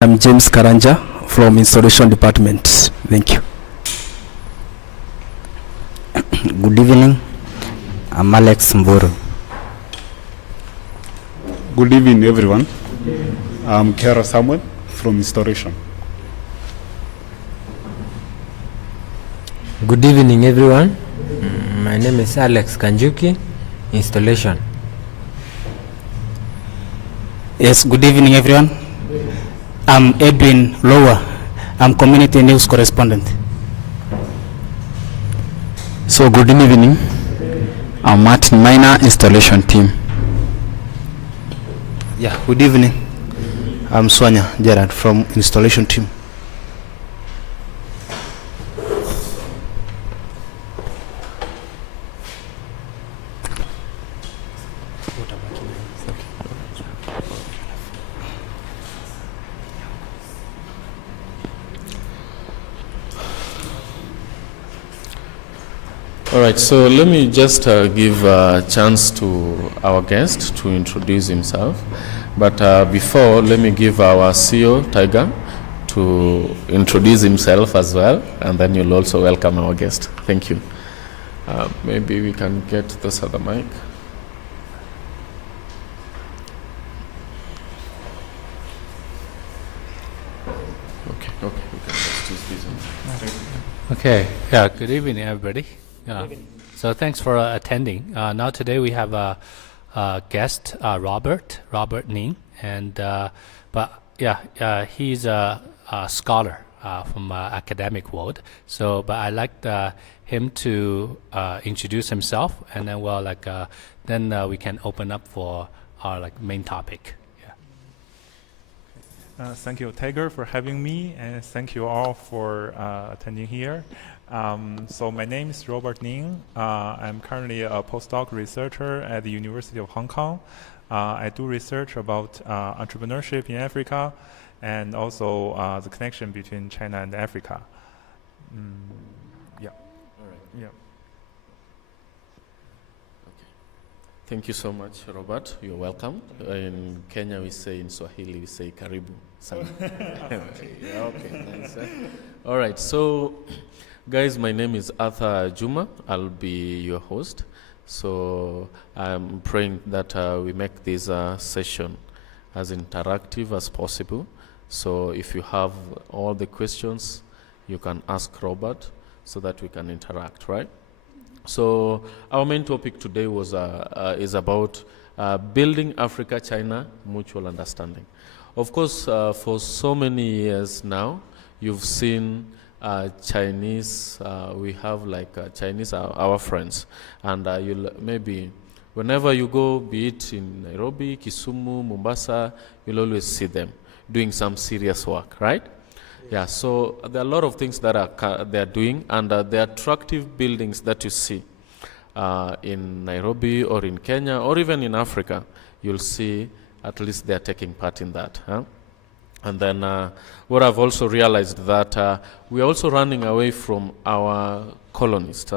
I'm James Karanja from Installation Department. Thank you. Good evening. I'm Alex Mburu. Good evening, everyone. I'm Kara Samuel from Installation. Good evening, everyone. My name is Alex Kanjuki, Installation. Yes, good evening, everyone. I'm Edwin Lower. I'm Community News Correspondent. So good evening. I'm Martin Minor, Installation Team. Yeah, good evening. I'm Sonia Gerard from Installation Team. All right, so let me just give a chance to our guest to introduce himself. But before, let me give our CEO, Tiger, to introduce himself as well, and then you'll also welcome our guest. Thank you. Maybe we can get this other mic. Okay, we can just use this one. Okay, yeah, good evening, everybody. So thanks for attending. Now today we have a guest, Robert Ning, and he's a scholar from academic world. So, but I like him to introduce himself, and then we can open up for our main topic. Thank you, Tiger, for having me, and thank you all for attending here. So my name is Robert Ning. I'm currently a postdoc researcher at the University of Hong Kong. I do research about entrepreneurship in Africa and also the connection between China and Africa. Yeah. All right. Yeah. Thank you so much, Robert. You're welcome. In Kenya, we say in Swahili, we say karibu sana. Okay, nice. All right, so guys, my name is Arthur Juma. I'll be your host. So I'm praying that we make this session as interactive as possible. So if you have all the questions, you can ask Robert so that we can interact, right? So our main topic today is about building Africa-China mutual understanding. Of course, for so many years now, you've seen Chinese, we have Chinese are our friends, and you'll maybe whenever you go, be it in Nairobi, Kisumu, Mombasa, you'll always see them doing some serious work, right? Yeah, so there are a lot of things that they're doing, and the attractive buildings that you see in Nairobi or in Kenya or even in Africa, you'll see at least they're taking part in that. Huh? And then what I've also realized that we're also running away from our colonists,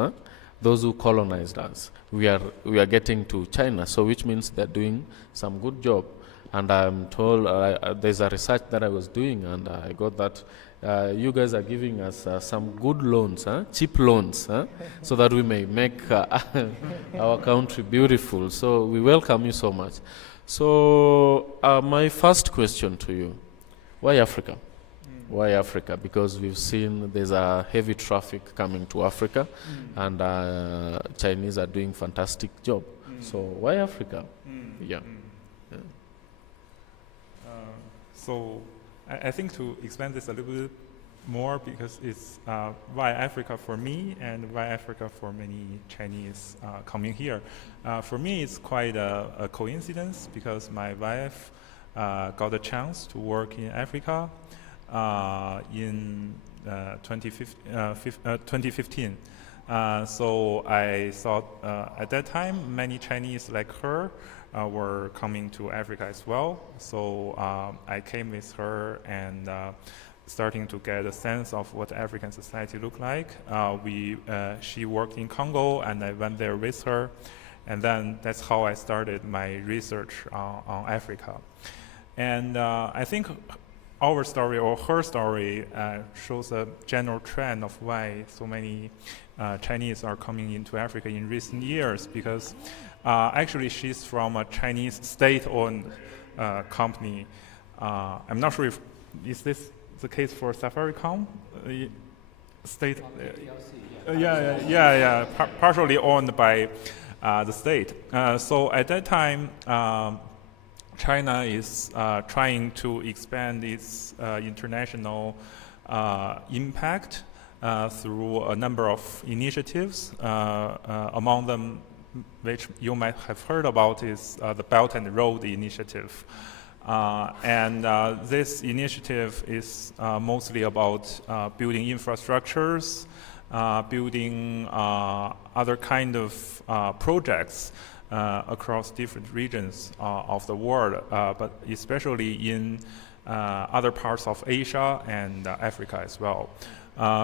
those who colonized us. We are getting to China, so which means they're doing some good job. And I'm told there's a research that I was doing, and I got that you guys are giving us some good loans, cheap loans, so that we may make our country beautiful. So we welcome you so much. So my first question to you, why Africa? Why Africa? Because we've seen there's a heavy traffic coming to Africa, and Chinese are doing fantastic job. So why Africa? Yeah. So I think to expand this a little bit more, because it's why Africa for me and why Africa for many Chinese coming here. For me, it's quite a coincidence, because my wife got a chance to work in Africa in 2015. So I thought at that time many Chinese like her were coming to Africa as well. So I came with her and starting to get a sense of what African society looked like. She worked in Congo, and I went there with her. And then that's how I started my research on Africa. And I think our story or her story shows a general trend of why so many Chinese are coming into Africa in recent years, because actually she's from a Chinese state-owned company. I'm not sure if is this the case for Safaricom? State? Partially owned by the state. So at that time, China is trying to expand its international impact through a number of initiatives. Among them, which you might have heard about, is the Belt and Road Initiative. This initiative is mostly about building infrastructures, building other kind of projects across different regions of the world, but especially in other parts of Asia and Africa as well.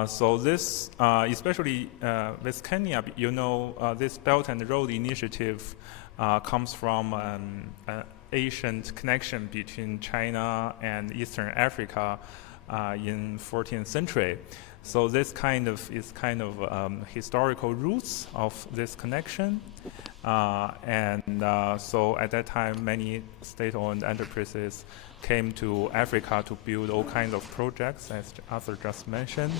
So this, especially with Kenya, you know, this Belt and Road Initiative comes from an ancient connection between China and Eastern Africa in 14th century. So this is historical roots of this connection. So at that time, many state-owned enterprises came to Africa to build all kinds of projects, as Arthur just mentioned,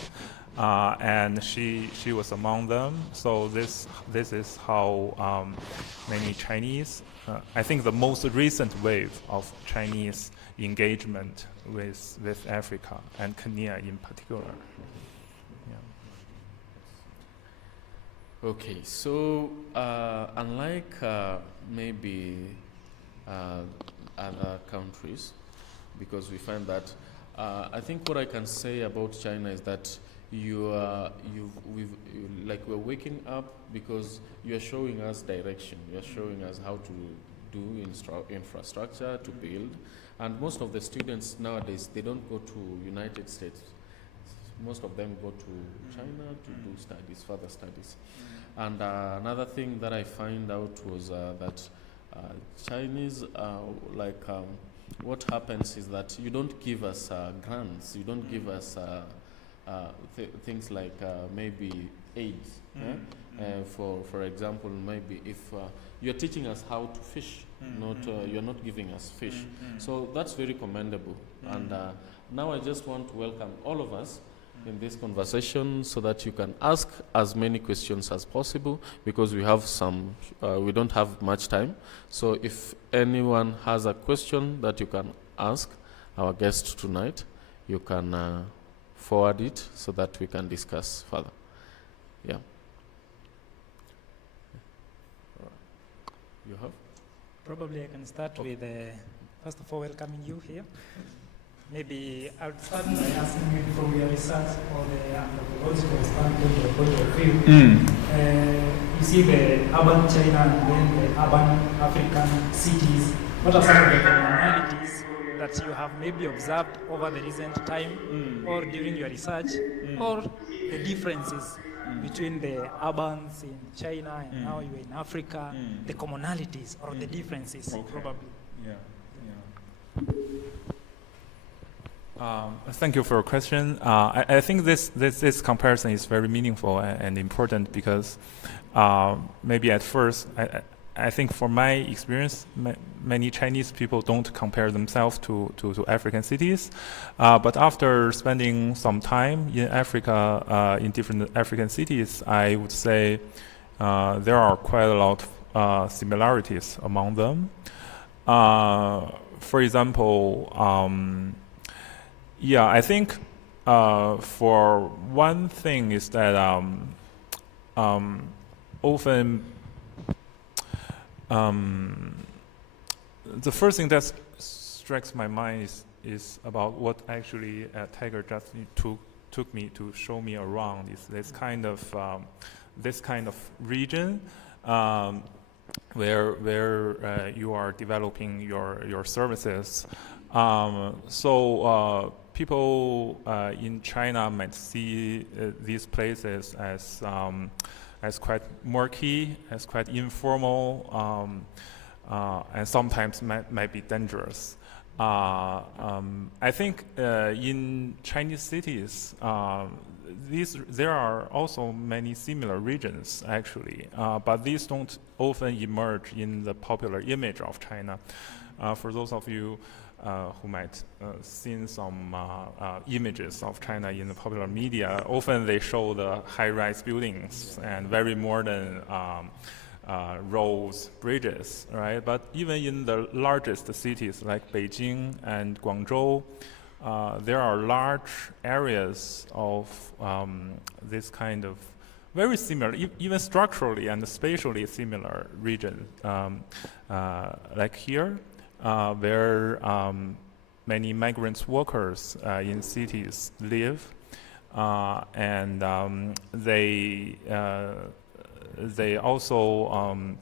and she was among them. So this is how many Chinese, I think the most recent wave of Chinese engagement with Africa and Kenya in particular. Okay, so unlike maybe other countries, because we find that I think what I can say about China is that we're waking up because you're showing us direction. You're showing us how to do infrastructure to build, and most of the students nowadays, they don't go to United States. Most of them go to China to do studies, further studies. And another thing that I find out was that Chinese, what happens is that you don't give us grants, you don't give us things like maybe aid. For example, maybe if you're teaching us how to fish, you're not giving us fish. So that's very commendable. And now I just want to welcome all of us in this conversation so that you can ask as many questions as possible, because we have we don't have much time. So if anyone has a question that you can ask our guest tonight, you can forward it so that we can discuss further. Yeah. You have? Probably I can start with, first of all, welcoming you here. Maybe I would start by asking you from your research or the anthropological standpoint or point of view. You see the urban China and then the urban African cities. What are some of the commonalities that you have maybe observed over the recent time or during your research, or the differences between the urbans in China and now you're in Africa, the commonalities or the differences, probably? Thank you for your question. I think this comparison is very meaningful and important, because maybe at first, I think for my experience, many Chinese people don't compare themselves to African cities. But after spending some time in Africa, in different African cities, I would say there are quite a lot of similarities among them. For example, I think for one thing is that often the first thing that strikes my mind is about what actually Tiger just took me to show me around, is this kind of region where you are developing your services. So people in China might see these places as quite murky, as quite informal, and sometimes might be dangerous. I think in Chinese cities, there are also many similar regions actually, but these don't often emerge in the popular image of China. For those of you who might seen some images of China in the popular media, often they show the high-rise buildings and very modern roads, bridges, right? But even in the largest cities like Beijing and Guangzhou, there are large areas of this kind of very similar, even structurally and spatially similar region, like here, where many migrant workers in cities live, and they also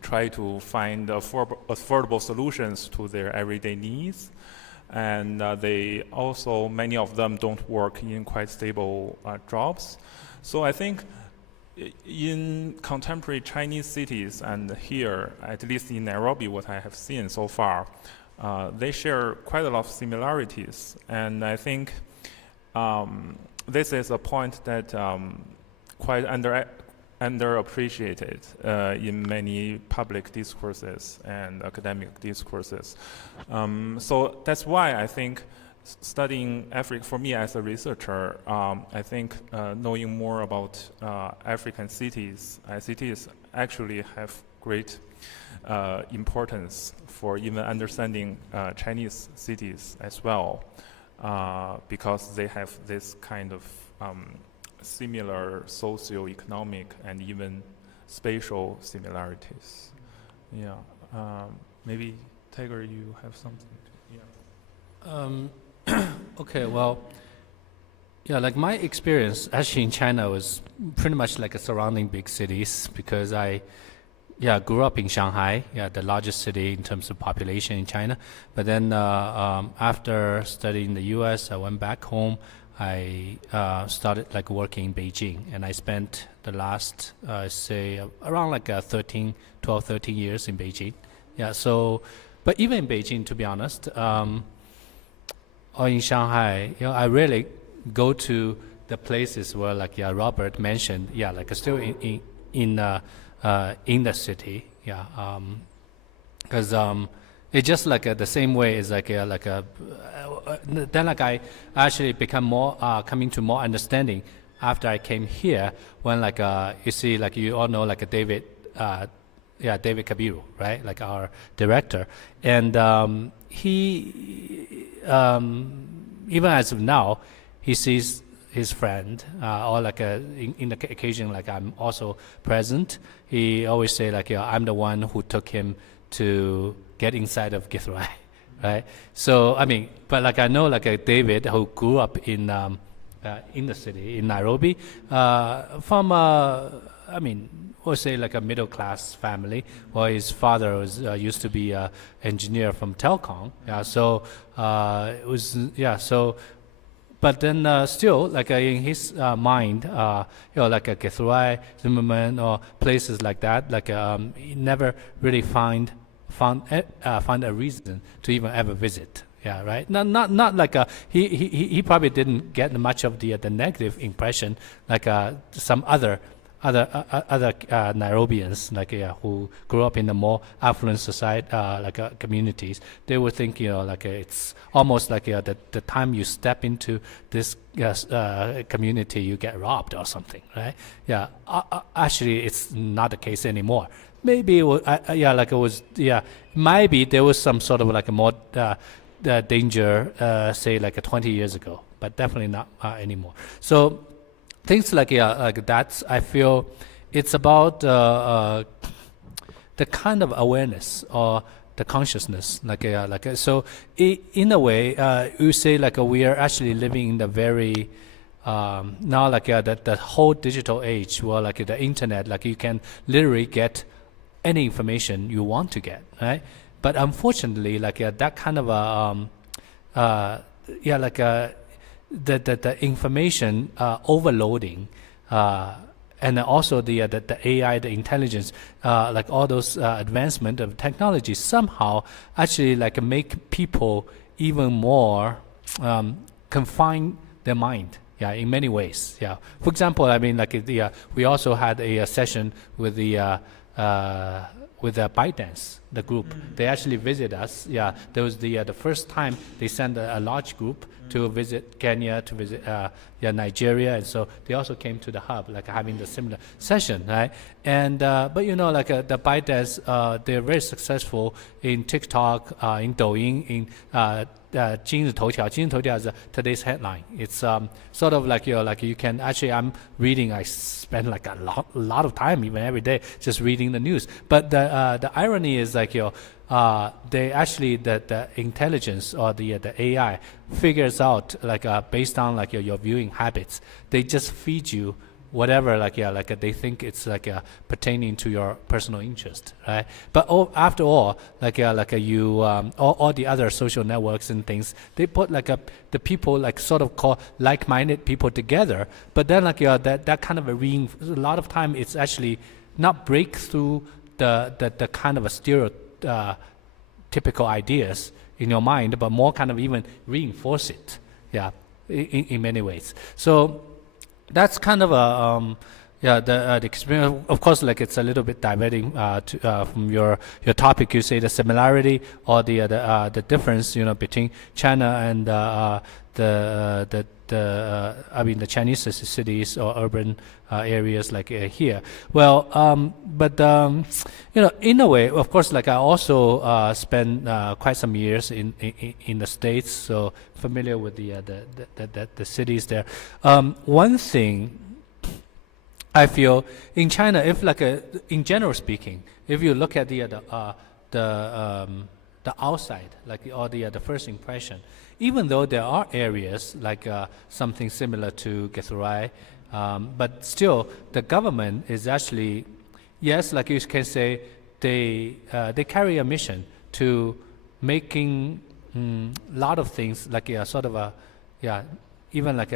try to find affordable solutions to their everyday needs, and they also, many of them don't work in quite stable jobs. So I think in contemporary Chinese cities and here, at least in Nairobi, what I have seen so far, they share quite a lot of similarities. And I think this is a point that quite underappreciated in many public discourses and academic discourses. So that's why I think studying Africa, for me as a researcher, I think knowing more about African cities actually have great importance for even understanding Chinese cities as well, because they have this kind of similar socio-economic and even spatial similarities. Yeah, maybe Tiger, you have something. Okay, well, yeah, like my experience actually in China was pretty much like a surrounding big cities, because I grew up in Shanghai, the largest city in terms of population in China. But then after studying in the US, I went back home. I started like working in Beijing, and I spent the last, say, around like 13 years in Beijing. Yeah, so, but even in Beijing, to be honest, or in Shanghai, I really go to the places where, like Robert mentioned, like still in the city, because it's just like the same way is like then like I actually become more coming to more understanding after I came here, when like you see, like you all know, like David Kabiru, right, like our director, and he even as of now, he sees his friend, or like in the occasion, like I'm also present. He always say like, I'm the one who took him to get inside of Githurai, right? So I mean, but like I know like David, who grew up in the city in Nairobi, from I mean, we'll say like a middle class family, or his father was used to be an engineer from telecom. So it was so. But then still, like in his mind, like a Githurai, Zimmerman, or places like that, like he never really found a reason to even ever visit. Yeah, right. Not like he probably didn't get much of the negative impression like some other Nairobians, like who grew up in the more affluent society, communities. They would think, like it's almost like the time you step into this community, you get robbed or something, right? Yeah, actually, it's not the case anymore. Maybe it was, maybe there was some sort of like a more danger, say like 20 years ago, but definitely not anymore. So things like that, I feel it's about the kind of awareness or the consciousness, so in a way, you say like we are actually living in the very now like the whole digital age, where like the internet, like you can literally get any information you want to get, right? But unfortunately, like that kind of the information overloading and then also the AI, the intelligence, like all those advancement of technology somehow actually like make people even more confine their mind. Yeah, in many ways. Yeah. For example, I mean, like we also had a session with the ByteDance, the group. They actually visit us. Yeah, there was the first time they sent a large group to visit Kenya, to visit Nigeria, and so they also came to the hub, like having the similar session, right? And but you know, like the ByteDance, they're very successful in TikTok, in Douyin, in 今日头条. 今日头条 is today's headline. It's sort of like you can actually, I'm reading, I spend like a lot of time even every day just reading the news. But the irony is like they actually the intelligence or the AI figures out like based on like your viewing habits. They just feed you whatever they think it's pertaining to your personal interest, right? But after all, you all the other social networks and things, they put the people sort of call like-minded people together. But then that kind of a lot of time it's actually not break through the kind of a stereotypical ideas in your mind, but more kind of even reinforce it, yeah, in many ways. So that's kind of a the experience. Of course, like it's a little bit diverting from your topic. You say the similarity or the difference, you know, between China and the Chinese cities or urban areas like here. Well, but you know, in a way, of course, like I also spent quite some years in the States, so familiar with the cities there. One thing I feel in China, if in general speaking, if you look at the outside, or the first impression, even though there are areas like something similar to Gethurai, but still the government is actually, yes, like you can say, they carry a mission to making a lot of things sort of even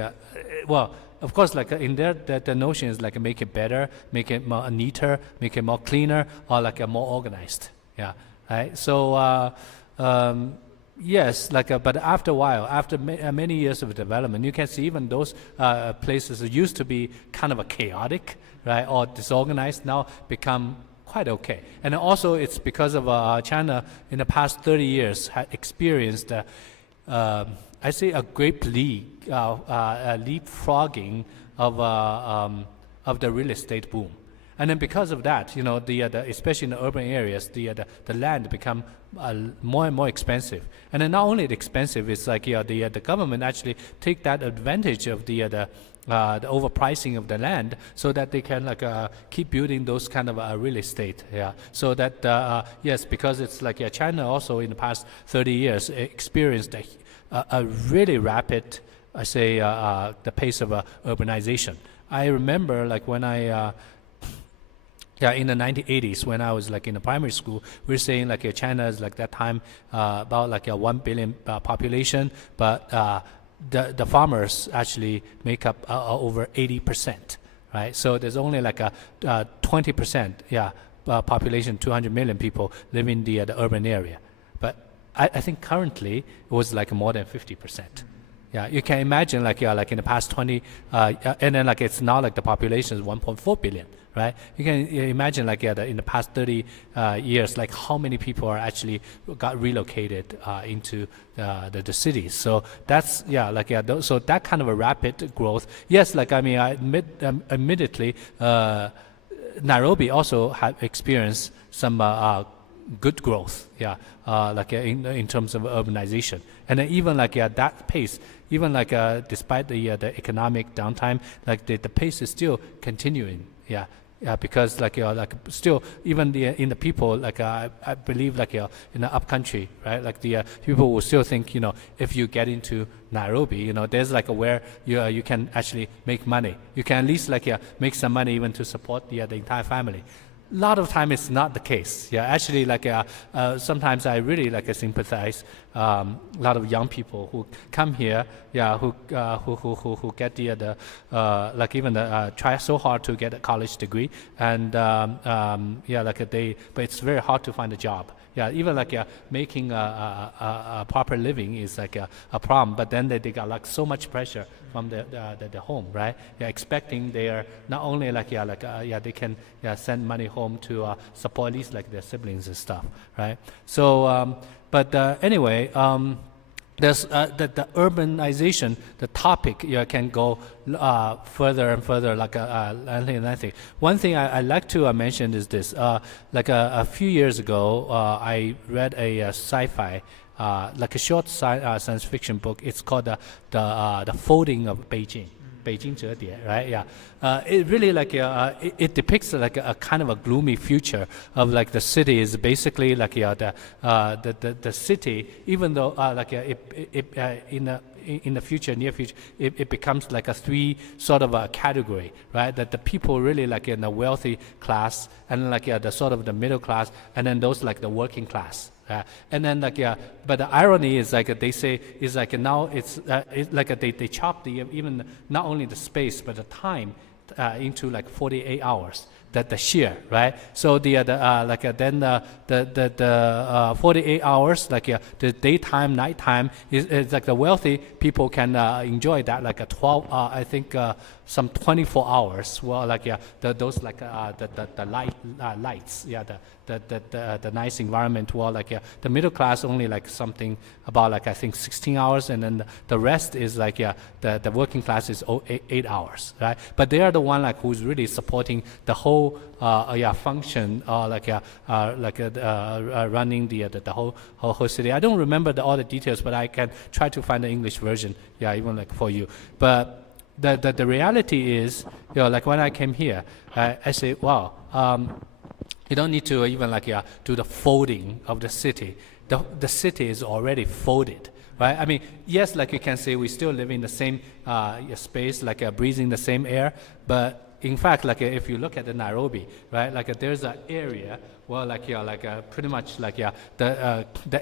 well, of course, in there, the notion is make it better, make it more neater, make it more cleaner, or more organized. Yeah, right. So yes, but after a while, after many years of development, you can see even those places that used to be kind of chaotic, right, or disorganized, now become quite okay. And also, it's because of China in the past 30 years had experienced. I say a great leapfrogging of the real estate boom, and then because of that, you know, especially in the urban areas, the land become more and more expensive, and then not only expensive, it's the government actually take that advantage of the overpricing of the land so that they can keep building those kind of real estate. Yeah, so that yes, because it's China also in the past 30 years experienced a really rapid, I say, the pace of urbanization. I remember when I, in the 1980s, when I was in the primary school, we were saying China is that time about a 1 billion population, but the farmers actually make up over 80%, right? So there's only a 20%, population, 200 million people live in the urban area. But I think currently it was more than 50%. Yeah, you can imagine in the past 20, and then it's now the population is 1.4 billion, right? You can imagine in the past 30 years, how many people are actually got relocated into the cities. So that's so that kind of a rapid growth. Yes, admittedly, Nairobi also have experienced some good growth, in terms of urbanization, and then even that pace, even despite the economic downtime, the pace is still continuing, because still even in the people I believe in the upcountry, right, the people will still think, if you get into Nairobi, there's where you can actually make money, you can at least make some money even to support the entire family. lot of time it's not the case. Yeah, actually, sometimes I really sympathize a lot of young people who come here, who get try so hard to get a college degree, and but it's very hard to find a job. Yeah, even making a proper living is a problem. But then they got so much pressure from the home, right? Yeah, expecting they are not only they can send money home to support at least their siblings and stuff, right? So, anyway. There's the urbanization, the topic can go further and further, lengthy. One thing I like to mention is this. A few years ago, I read a sci-fi, a short science fiction book. It's called the Folding of Beijing. Beijing 折叠, right? Yeah. It really it depicts a kind of a gloomy future of the city is basically the city, even though in the future, near future, it becomes a three sort of a category, right? That the people really in the wealthy class, and the sort of the middle class, and then those the working class. And then but the irony is they say is now it's they chop even not only the space but the time into 48 hours. The shear, right? So the 48 hours, the daytime, nighttime is the wealthy people can enjoy that 12, I think some 24 hours. Well, those the lights, the nice environment. Well, the middle class only something about I think 16 hours, and then the rest is the working class is 8 hours, right? But they are the one who's really supporting the whole function, running the whole city. I don't remember all the details, but I can try to find the English version. Yeah, even for you. But the reality is, when I came here, I say, wow, you don't need to even do the folding of the city. The city is already folded. Right? I mean, yes, you can say we still live in the same space, breathing the same air, but in fact, if you look at the Nairobi, right, there's an area where pretty much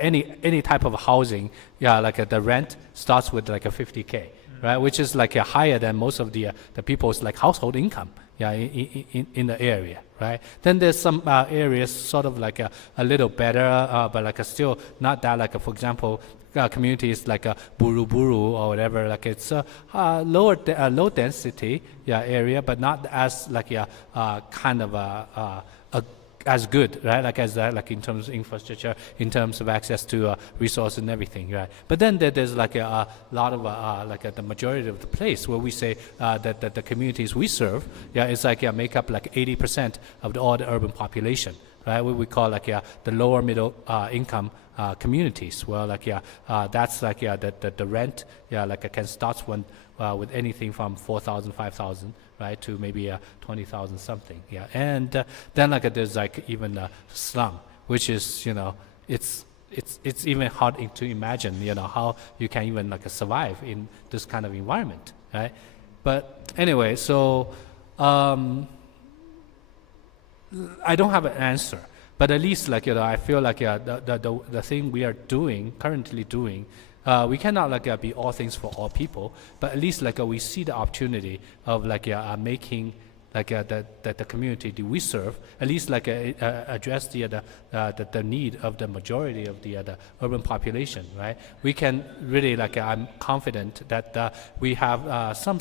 any type of housing, the rent starts with 50K, right, which is higher than most of the people's household income, in the area, right? Then there's some areas sort of a little better, but still not that, for example, communities Buru or whatever, it's low density area, but not as kind of as good, right? As in terms of infrastructure, in terms of access to resources and everything, right? But then there's a lot of the majority of the place where we say that the communities we serve, it's make up 80% of all the urban population. Right, what we call the lower middle income communities. Well, that's the rent. Can start with anything from 4,000, 5,000, right, to maybe 20,000 something. Yeah, and then there's even slum, which is it's even hard to imagine how you can even survive in this kind of environment, right? But anyway, so. I don't have an answer, but at least I feel the thing we are currently doing, we cannot be all things for all people, but at least we see the opportunity of making the community that we serve at least address the need of the majority of the urban population, right? We can really I'm confident that we have some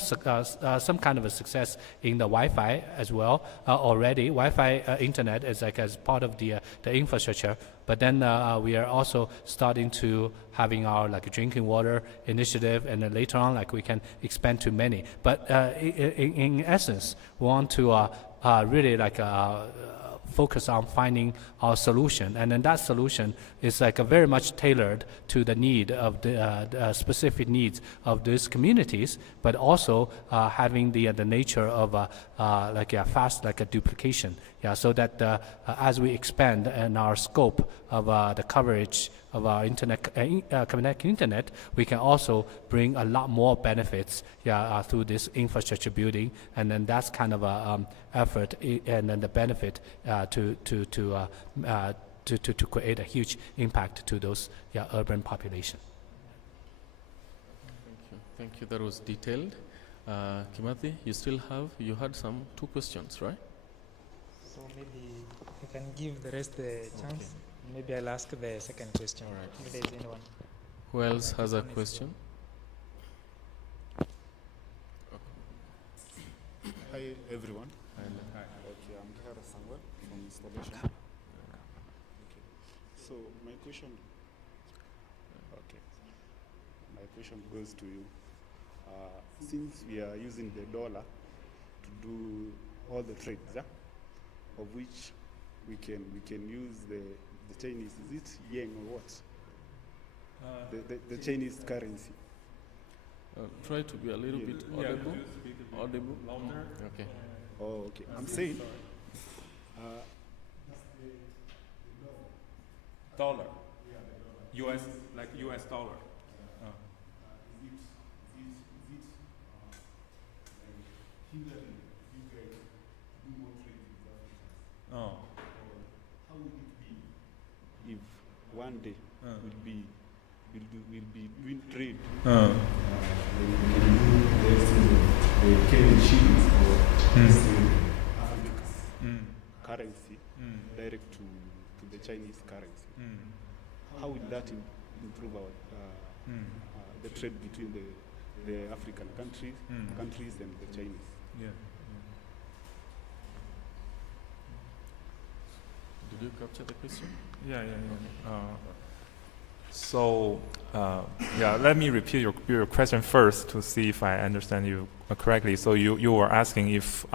kind of a success in the Wi-Fi as well already. Wi-Fi internet is as part of the infrastructure. But then we are also starting to having our drinking water initiative, and then later on we can expand to many. But in essence, we want to really focus on finding our solution, and then that solution is very much tailored to the need of the specific needs of these communities, but also having the nature of fast duplication, so that as we expand in our scope of the coverage of our connected internet, we can also bring a lot more benefits through this infrastructure building, and then that's kind of a effort and then the benefit to create a huge impact to those urban population. Thank you. That was detailed. Kimathi, you had two questions, right? So maybe you can give the rest the chance. Maybe I'll ask the second question. All right. If there's anyone. Who else has a question? Hi everyone. Hi. Okay, I'm Afrcia-China from installation. Okay. So my question goes to you. Since we are using the dollar to do all the trades, of which we can use the Chinese, is it yen or what? The Chinese currency. Try to be a little bit audible. Audible. Louder. Okay. Oh, okay. I'm saying. Dollar. US, like US dollar. Oh. How would it be if one day we'll be doing trade? The Kenyan shillings or Africa's currency direct to the Chinese currency. How would that improve our the trade between the African countries and the Chinese? Yeah. Did you capture the question? Yeah. Let me repeat your question first to see if I understand you correctly. So you were asking if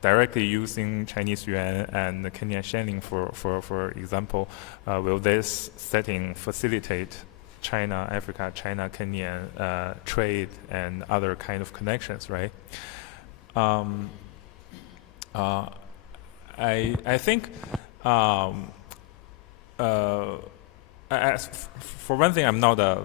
directly using Chinese yuan and the Kenyan shilling, for example, will this setting facilitate China, Africa, China, Kenyan trade and other kind of connections, right? I think for one thing, I'm not a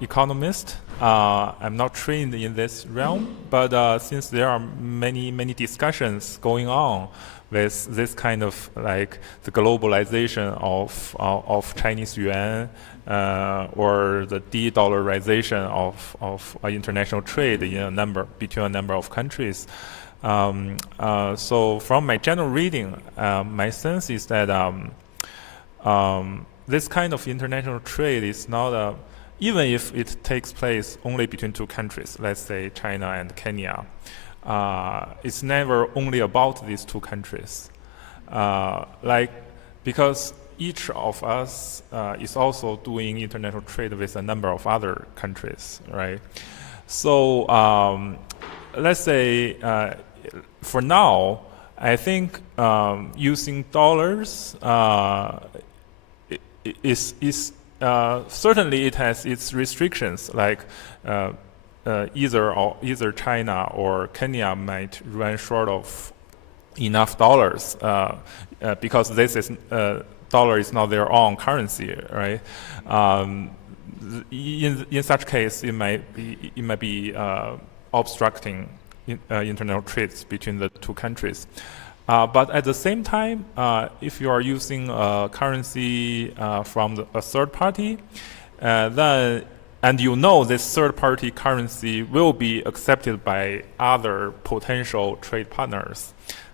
economist. I'm not trained in this realm, but since there are many discussions going on with this kind of like the globalization of Chinese yuan or the de-dollarization of international trade between a number of countries. So from my general reading, my sense is that this kind of international trade is not even if it takes place only between two countries, let's say China and Kenya, it's never only about these two countries. Because each of us is also doing international trade with a number of other countries, right? So let's say for now, I think using dollars is certainly it has its restrictions. Like either China or Kenya might run short of enough dollars because this is dollar is not their own currency, right? In such case, it might be obstructing international trades between the two countries. But at the same time, if you are using a currency from a third party, then this third party currency will be accepted by other potential trade partners,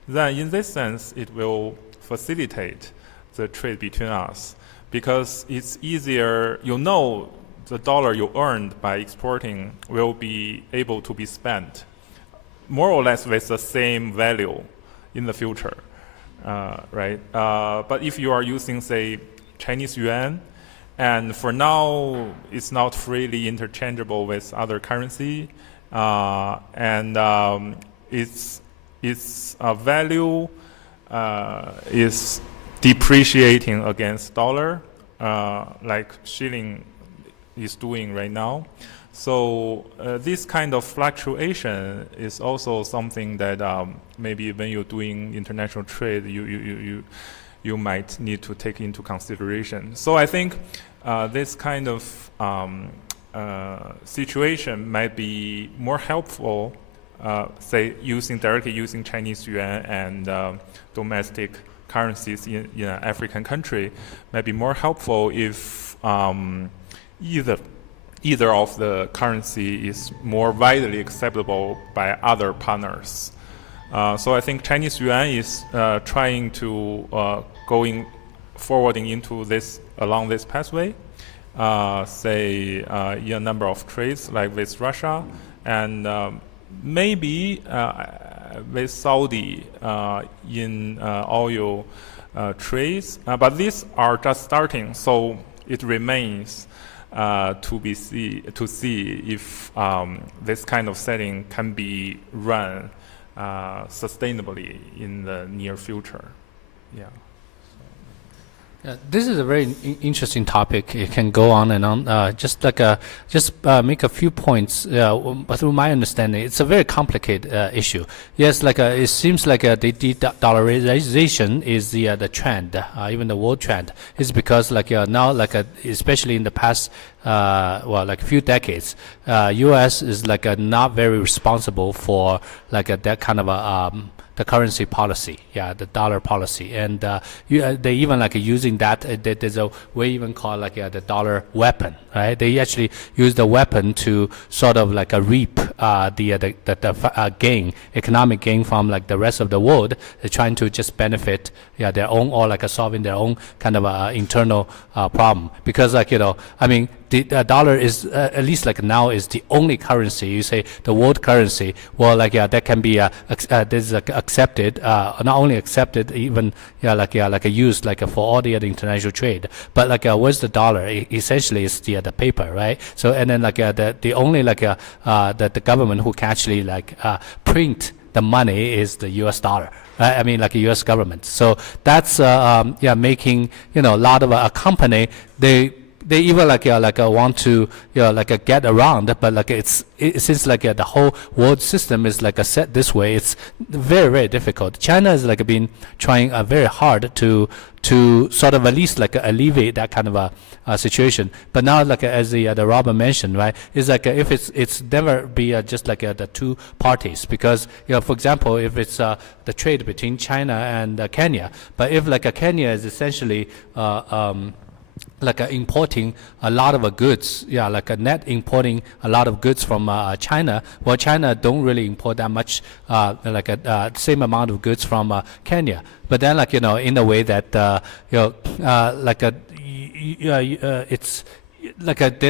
then in this sense, it will facilitate the trade between us because it's easier, the dollar you earned by exporting will be able to be spent more or less with the same value in the future, right? But if you are using, say, Chinese yuan, and for now it's not freely interchangeable with other currency, and its value is depreciating against dollar, like shilling is doing right now. So this kind of fluctuation is also something that maybe when you're doing international trade, you you might need to take into consideration. So I think this kind of situation might be more helpful, say directly using Chinese yuan and domestic currencies in an African country might be more helpful if either of the currency is more widely acceptable by other partners. So I think Chinese yuan is trying to forwarding into this along this pathway, say in a number of trades like with Russia and maybe with Saudi in oil trades, but these are just starting, so it remains to see if this kind of setting can be run sustainably in the near future. Yeah. This is a very interesting topic. It can go on and on. Make a few points. Through my understanding, it's a very complicated issue. Yes, it seems like the de-dollarization is the trend, even the world trend. It's because now, especially in the past, few decades, U.S. is not very responsible for that kind of the currency policy, the dollar policy, and they even using that. There's a way even called the dollar weapon, right? They actually use the weapon to sort of reap the gain, economic gain from the rest of the world. They're trying to just benefit their own or solving their own kind of internal problem, because the dollar is at least now is the only currency. You say the world currency, well that can be this is accepted, not only accepted, even used for all the other international trade. But where's the dollar? Essentially is the paper, right? So and then the only the government who can actually print the money is the U.S. dollar. Right? I mean, U.S. government. So that's making a lot of a company they even want to get around, but it seems the whole world system is set this way. It's very, very difficult. China has been trying very hard to sort of at least alleviate that kind of a situation. But now as the Robert mentioned, right, is if it's never be just the two parties, because for example, if it's the trade between China and Kenya, but if Kenya is essentially importing a lot of goods, net importing a lot of goods from China. Well, China don't really import that much, same amount of goods from Kenya. But then, in a way that it's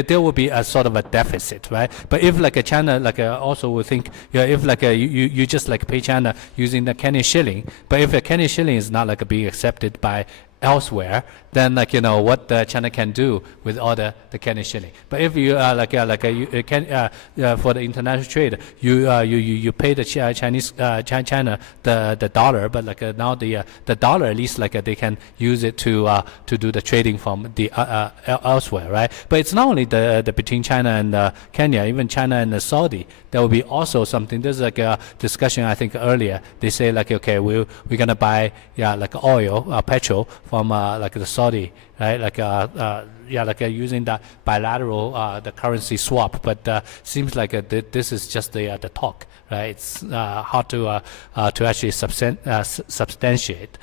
there will be a sort of a deficit, right? But if China also will think, if you just pay China using the Kenyan shilling, but if the Kenyan shilling is not being accepted by elsewhere, then what China can do with all the Kenyan shilling. But if you for the international trade, you pay the Chinese China the dollar, but now the dollar at least they can use it to do the trading from the elsewhere, right? But it's not only the between China and Kenya, even China and Saudi. There will be also something. There's a discussion I think earlier. They say okay, we're gonna buy oil, petrol from the Saudi, right? Using the bilateral the currency swap. But seems this is just the talk, right? It's hard to actually substantiate.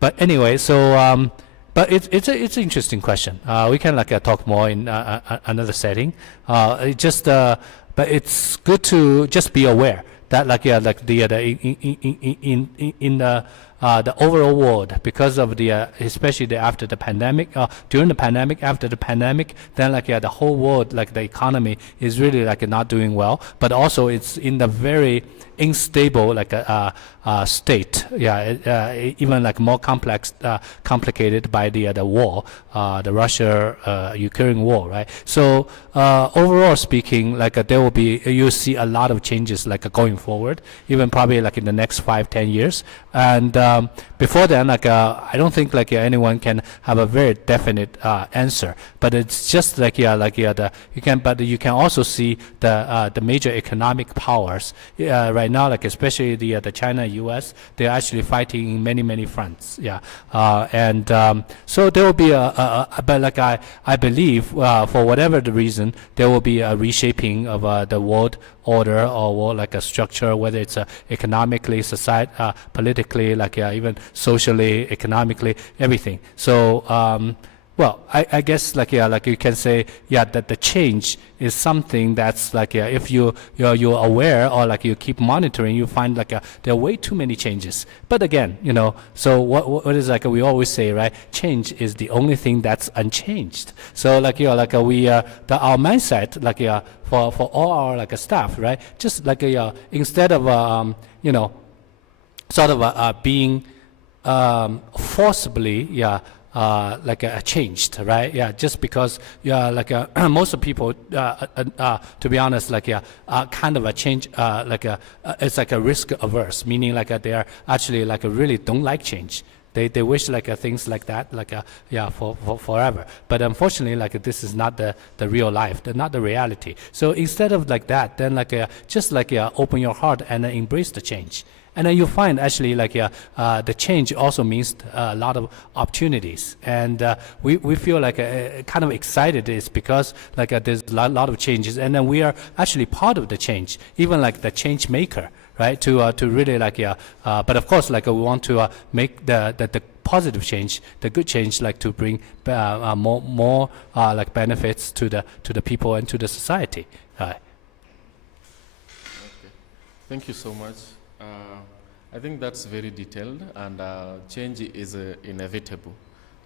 But anyway, so. But it's an interesting question. We can talk more in another setting. But it's good to just be aware that the overall world, because of especially after the pandemic, during the pandemic, after the pandemic, then the whole world, the economy is really not doing well, but also it's in the very unstable state, even more complicated by the war, the Russia-Ukraine war, right? So overall speaking, there will be, you see a lot of changes going forward, even probably in the next 5-10 years, and before then, I don't think anyone can have a very definite answer. But it's just you can also see the major economic powers right now, especially the China, U.S. They're actually fighting in many fronts. So there will be but I believe for whatever the reason, there will be a reshaping of the world order or world a structure, whether it's economically, politically, even socially, economically, everything. So well, I guess you can say that the change is something that's if you're aware or you keep monitoring, you find there are way too many changes. But again, so what is we always say, right? Change is the only thing that's unchanged. So we our mindset for all our staff, right? Just instead of sort of being forcibly changed, right? Just because most of people to be honest are kind of a change it's risk averse, meaning they are actually really don't like change. They wish things like that for forever. But unfortunately this is not the real life, not the reality. So instead of that, then just open your heart and embrace the change. And then you find actually the change also means a lot of opportunities, and we feel kind of excited is because there's a lot of changes, and then we are actually part of the change, even the change maker, right? To really but of course we want to make the positive change, the good change, to bring more benefits to the people and to the society. Okay. Thank you so much. I think that's very detailed, and change is inevitable.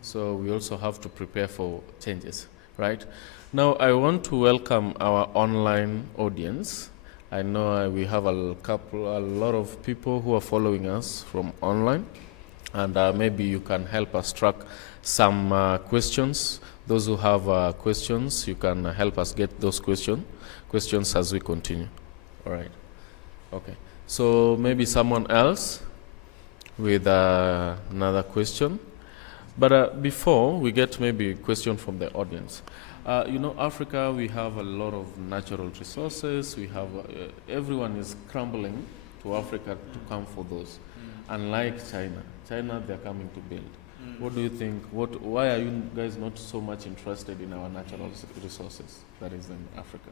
So we also have to prepare for changes, right? Now I want to welcome our online audience. I know we have a lot of people who are following us from online, and maybe you can help us track some questions. Those who have questions, you can help us get those questions as we continue. All right. Okay. So maybe someone else with another question. But before we get maybe a question from the audience, Africa, we have a lot of natural resources. We have everyone is scrambling to Africa to come for those. Unlike China, they're coming to build. What do you think? Why are you guys not so much interested in our natural resources that is in Africa?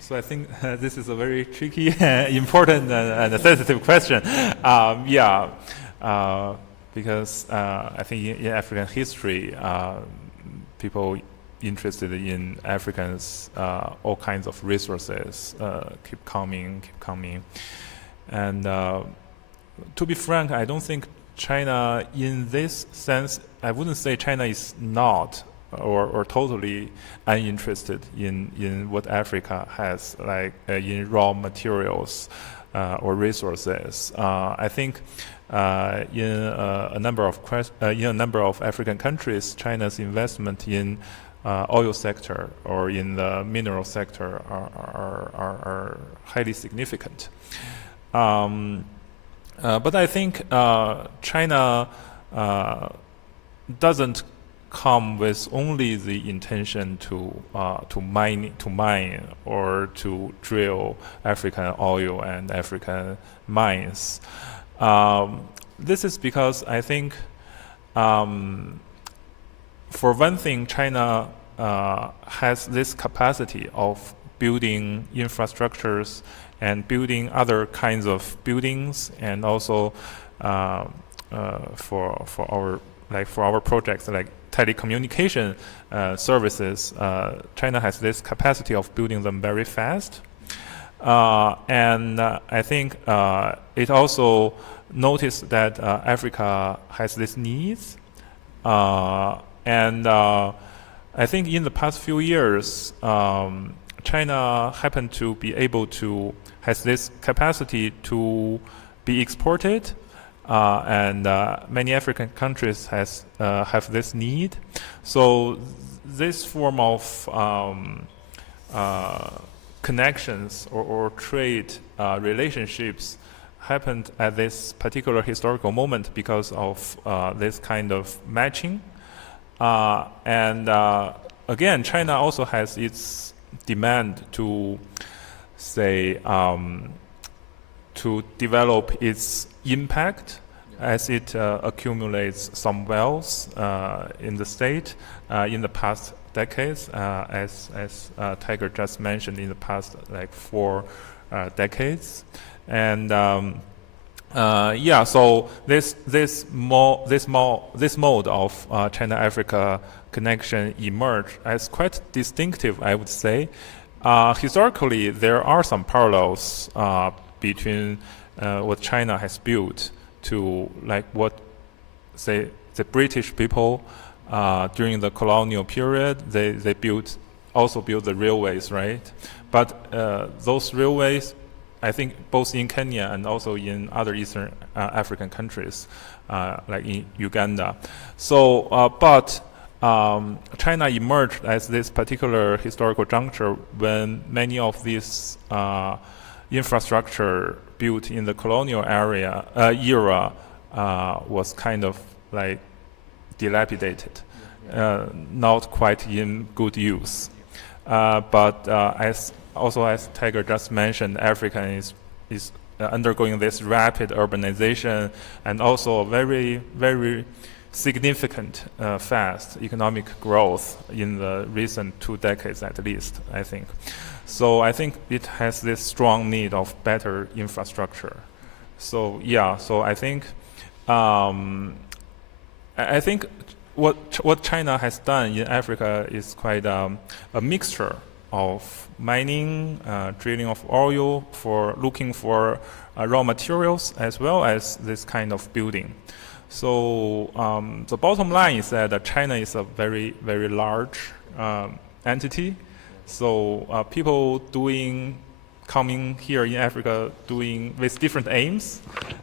So I think this is a very tricky, important, and sensitive question. Because I think in African history, people interested in Africans, all kinds of resources keep coming. And to be frank, I don't think China, in this sense, I wouldn't say China is not or totally uninterested in what Africa has, in raw materials or resources. I think in a number of African countries, China's investment in oil sector or in the mineral sector are highly significant. But I think China doesn't come with only the intention to mine or to drill African oil and African mines. This is because I think, for one thing, China has this capacity of building infrastructures and building other kinds of buildings, and also for our projects like telecommunication services, China has this capacity of building them very fast. And I think it also noticed that Africa has these needs. And I think in the past few years, China happened to be able to, has this capacity to be exported. And many African countries have this need. So this form of connections or trade relationships happened at this particular historical moment because of this kind of matching. Again, China also has its demand to, say, to develop its impact as it accumulates some wealth in the state in the past decades, as Tiger just mentioned, in the past like 4 decades. And so this mode of China-Africa connection emerged as quite distinctive, I would say. Historically, there are some parallels between what China has built to like what, say, the British people during the colonial period. They also built the railways, right? But those railways, I think, both in Kenya and also in other Eastern African countries, like in Uganda. So, but China emerged as this particular historical juncture when many of these infrastructure built in the colonial era was kind of like dilapidated, not quite in good use. But as Tiger just mentioned, Africa is undergoing this rapid urbanization and also very, very significant, fast economic growth in the recent 2 decades at least, I think. So I think it has this strong need of better infrastructure. So yeah, so I think what China has done in Africa is quite a mixture of mining, drilling of oil, for looking for raw materials, as well as this kind of building. So the bottom line is that China is a very, very large entity. So people coming here in Africa with different aims,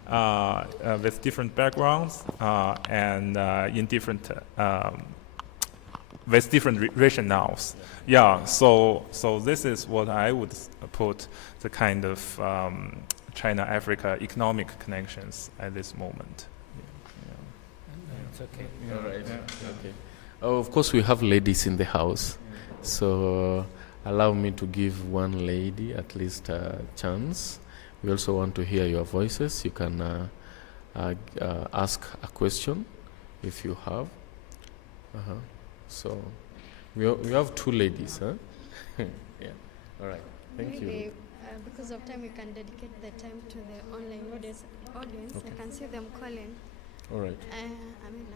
with different backgrounds, and in different with different rationales. Yeah. So this is what I would put the kind of China-Africa economic connections at this moment. It's okay. All right. Okay. Of course, we have ladies in the house, so allow me to give one lady at least a chance. We also want to hear your voices. You can ask a question if you have. So we have 2 ladies, huh? Yeah. All right. Thank you. Because of time, we can dedicate the time to the online audience. Okay. I can see them calling. All right. I mean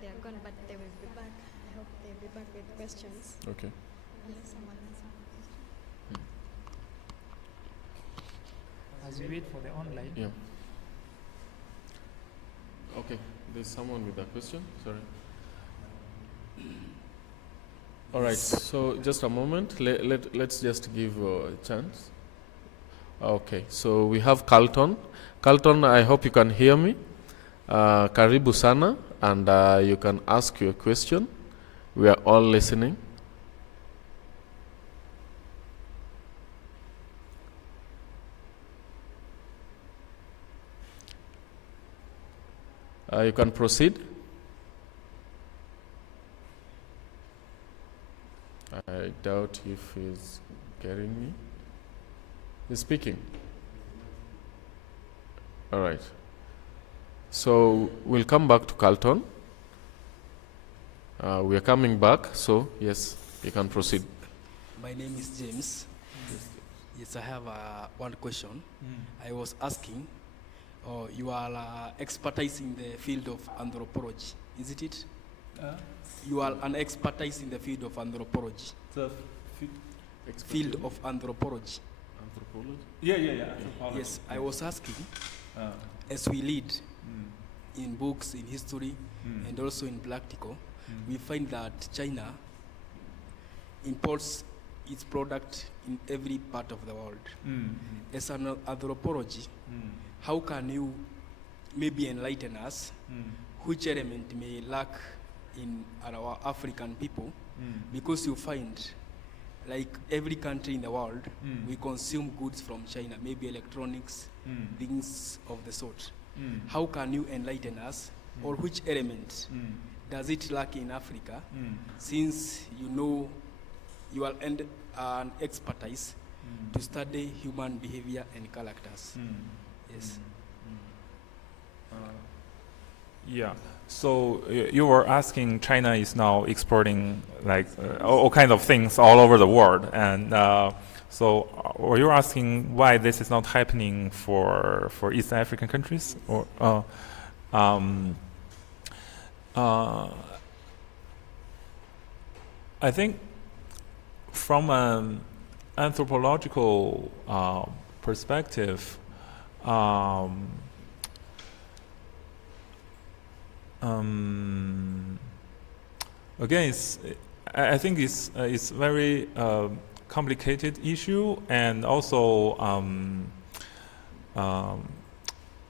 they are gone, but they will be back. I hope they'll be back with questions. Okay. Unless someone has a question. As we wait for the online. Yeah. Okay. There's someone with a question. Sorry. All right. So just a moment. Let's just give a chance. Okay. So we have Carlton. Carlton, I hope you can hear me. Karibu sana, and you can ask your question. We are all listening. You can proceed. I doubt if he's getting me. He's speaking. All right. So we'll come back to Carlton. We are coming back, so yes, you can proceed. My name is James. Yes, I have one question. I was asking, you are expertise in the field of anthropology, isn't it? You are an expertise in the field of anthropology. The field of anthropology. Anthropology? Yeah. Anthropology. Yes, I was asking, as we lead in books, in history, and also in practical, we find that China imports its product in every part of the world. As an anthropology, how can you maybe enlighten us which element may lack in our African people? Because you find like every country in the world, we consume goods from China, maybe electronics, things of the sort. How can you enlighten us, or which element does it lack in Africa, since you know you are an expertise to study human behavior and characters? Yes. Yeah. So you were asking, China is now exporting like all kind of things all over the world, and so were you asking why this is not happening for East African countries, or? I think from an anthropological perspective, again, I think it's very complicated issue, and also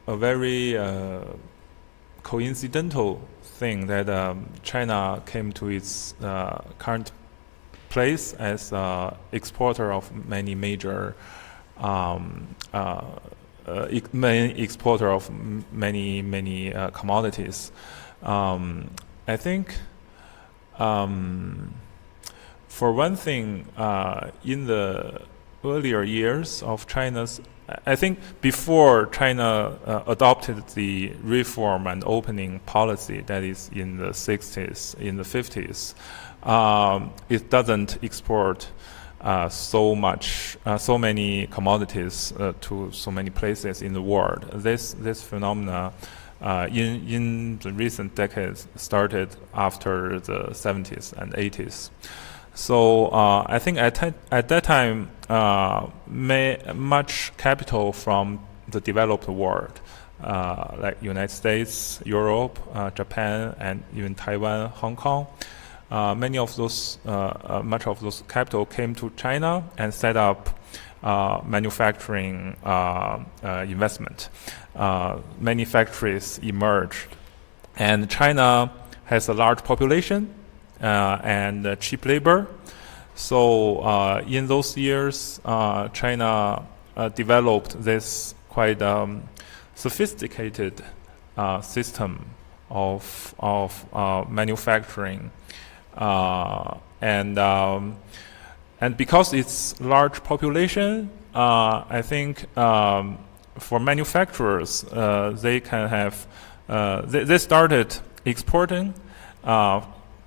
a very coincidental thing that China came to its current place as exporter of many major main exporter of many commodities. I think for one thing, in the earlier years of China's, I think before China adopted the reform and opening policy, that is in the 60s, in the 50s, it doesn't export so many commodities to so many places in the world. This phenomena in the recent decades started after the 70s and 80s. So I think at that time, much capital from the developed world, like United States, Europe, Japan, and even Taiwan, Hong Kong, much of those capital came to China and set up manufacturing investment. Many factories emerged, and China has a large population and cheap labor. So in those years, China developed this quite sophisticated system of manufacturing, and because it's large population, I think for manufacturers, they can have they started exporting.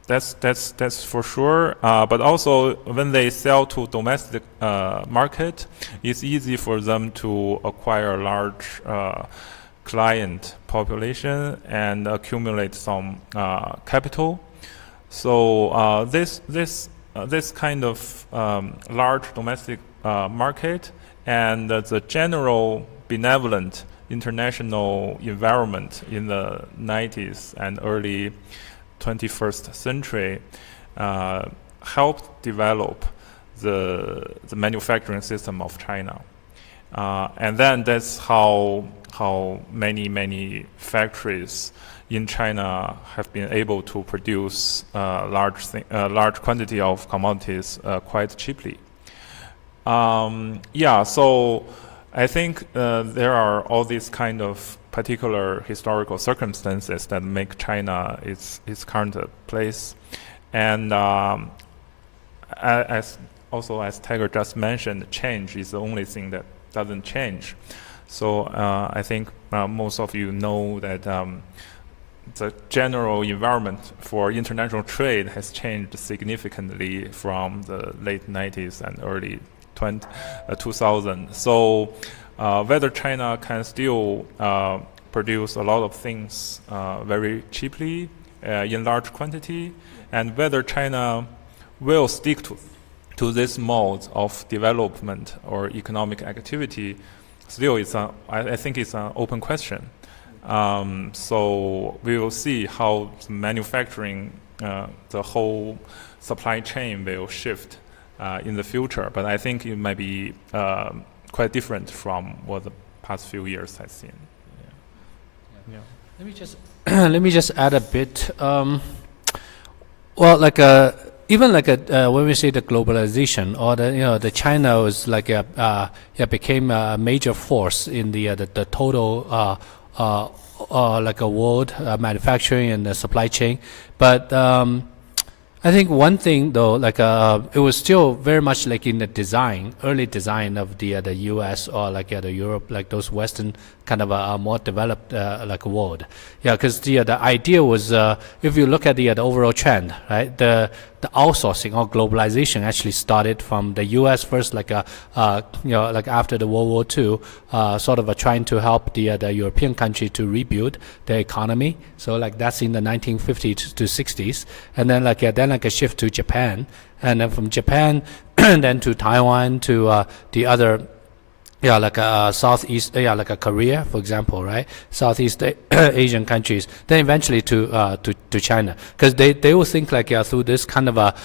That's for sure. But also, when they sell to domestic market, it's easy for them to acquire large client population and accumulate some capital. So this kind of large domestic market and the general benevolent international environment in the 90s and early 21st century helped develop the manufacturing system of China. And then that's how many factories in China have been able to produce large quantity of commodities quite cheaply. So I think there are all these kind of particular historical circumstances that make China its current place, and as Tiger just mentioned, change is the only thing that doesn't change. So I think most of you know that the general environment for international trade has changed significantly from the late 90s and early 2000. So whether China can still produce a lot of things very cheaply in large quantity, and whether China will stick to this mode of development or economic activity, still I think it's an open question. So we will see how the manufacturing, the whole supply chain will shift in the future. But I think it might be quite different from what the past few years has seen. Yeah. Let me just let me just add a bit. even like when we say the globalization or the China was like became a major force in the total like a world manufacturing and the supply chain, but I think one thing though, like it was still very much like in the design, early design of the U.S. or like the Europe, like those Western kind of a more developed like world. Yeah, because the idea was if you look at the overall trend, right, the outsourcing or globalization actually started from the U.S. first, like like after the World War II, sort of trying to help the European country to rebuild their economy. So like that's in the 1950s to 60s, and then like a shift to Japan, and then from Japan then to Taiwan to the other. Yeah, like Southeast, like a Korea, for example, right? Southeast Asian countries. Then eventually to China, because they will think like through this kind of a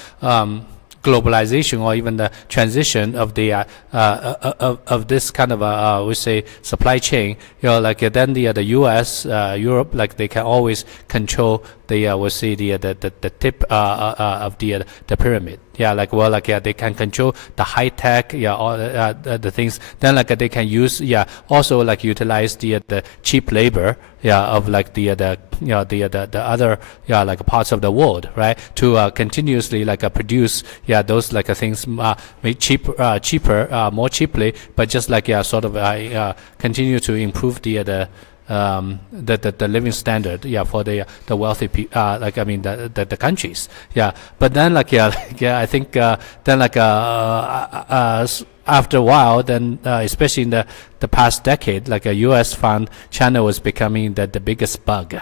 globalization or even the transition of the of this kind of we say supply chain. Like then the U.S. Europe, like they can always control the we say the tip of the pyramid. Yeah, like they can control the high tech, all the things. Then like they can use, also like utilize the cheap labor, of like the other, like parts of the world, right? To continuously like produce, those like things made cheaper, more cheaply, but just like sort of continue to improve the living standard, for the wealthy people, like I mean the countries, But then like I think then like after a while, then especially in the past decade, like U.S. found China was becoming the biggest bug,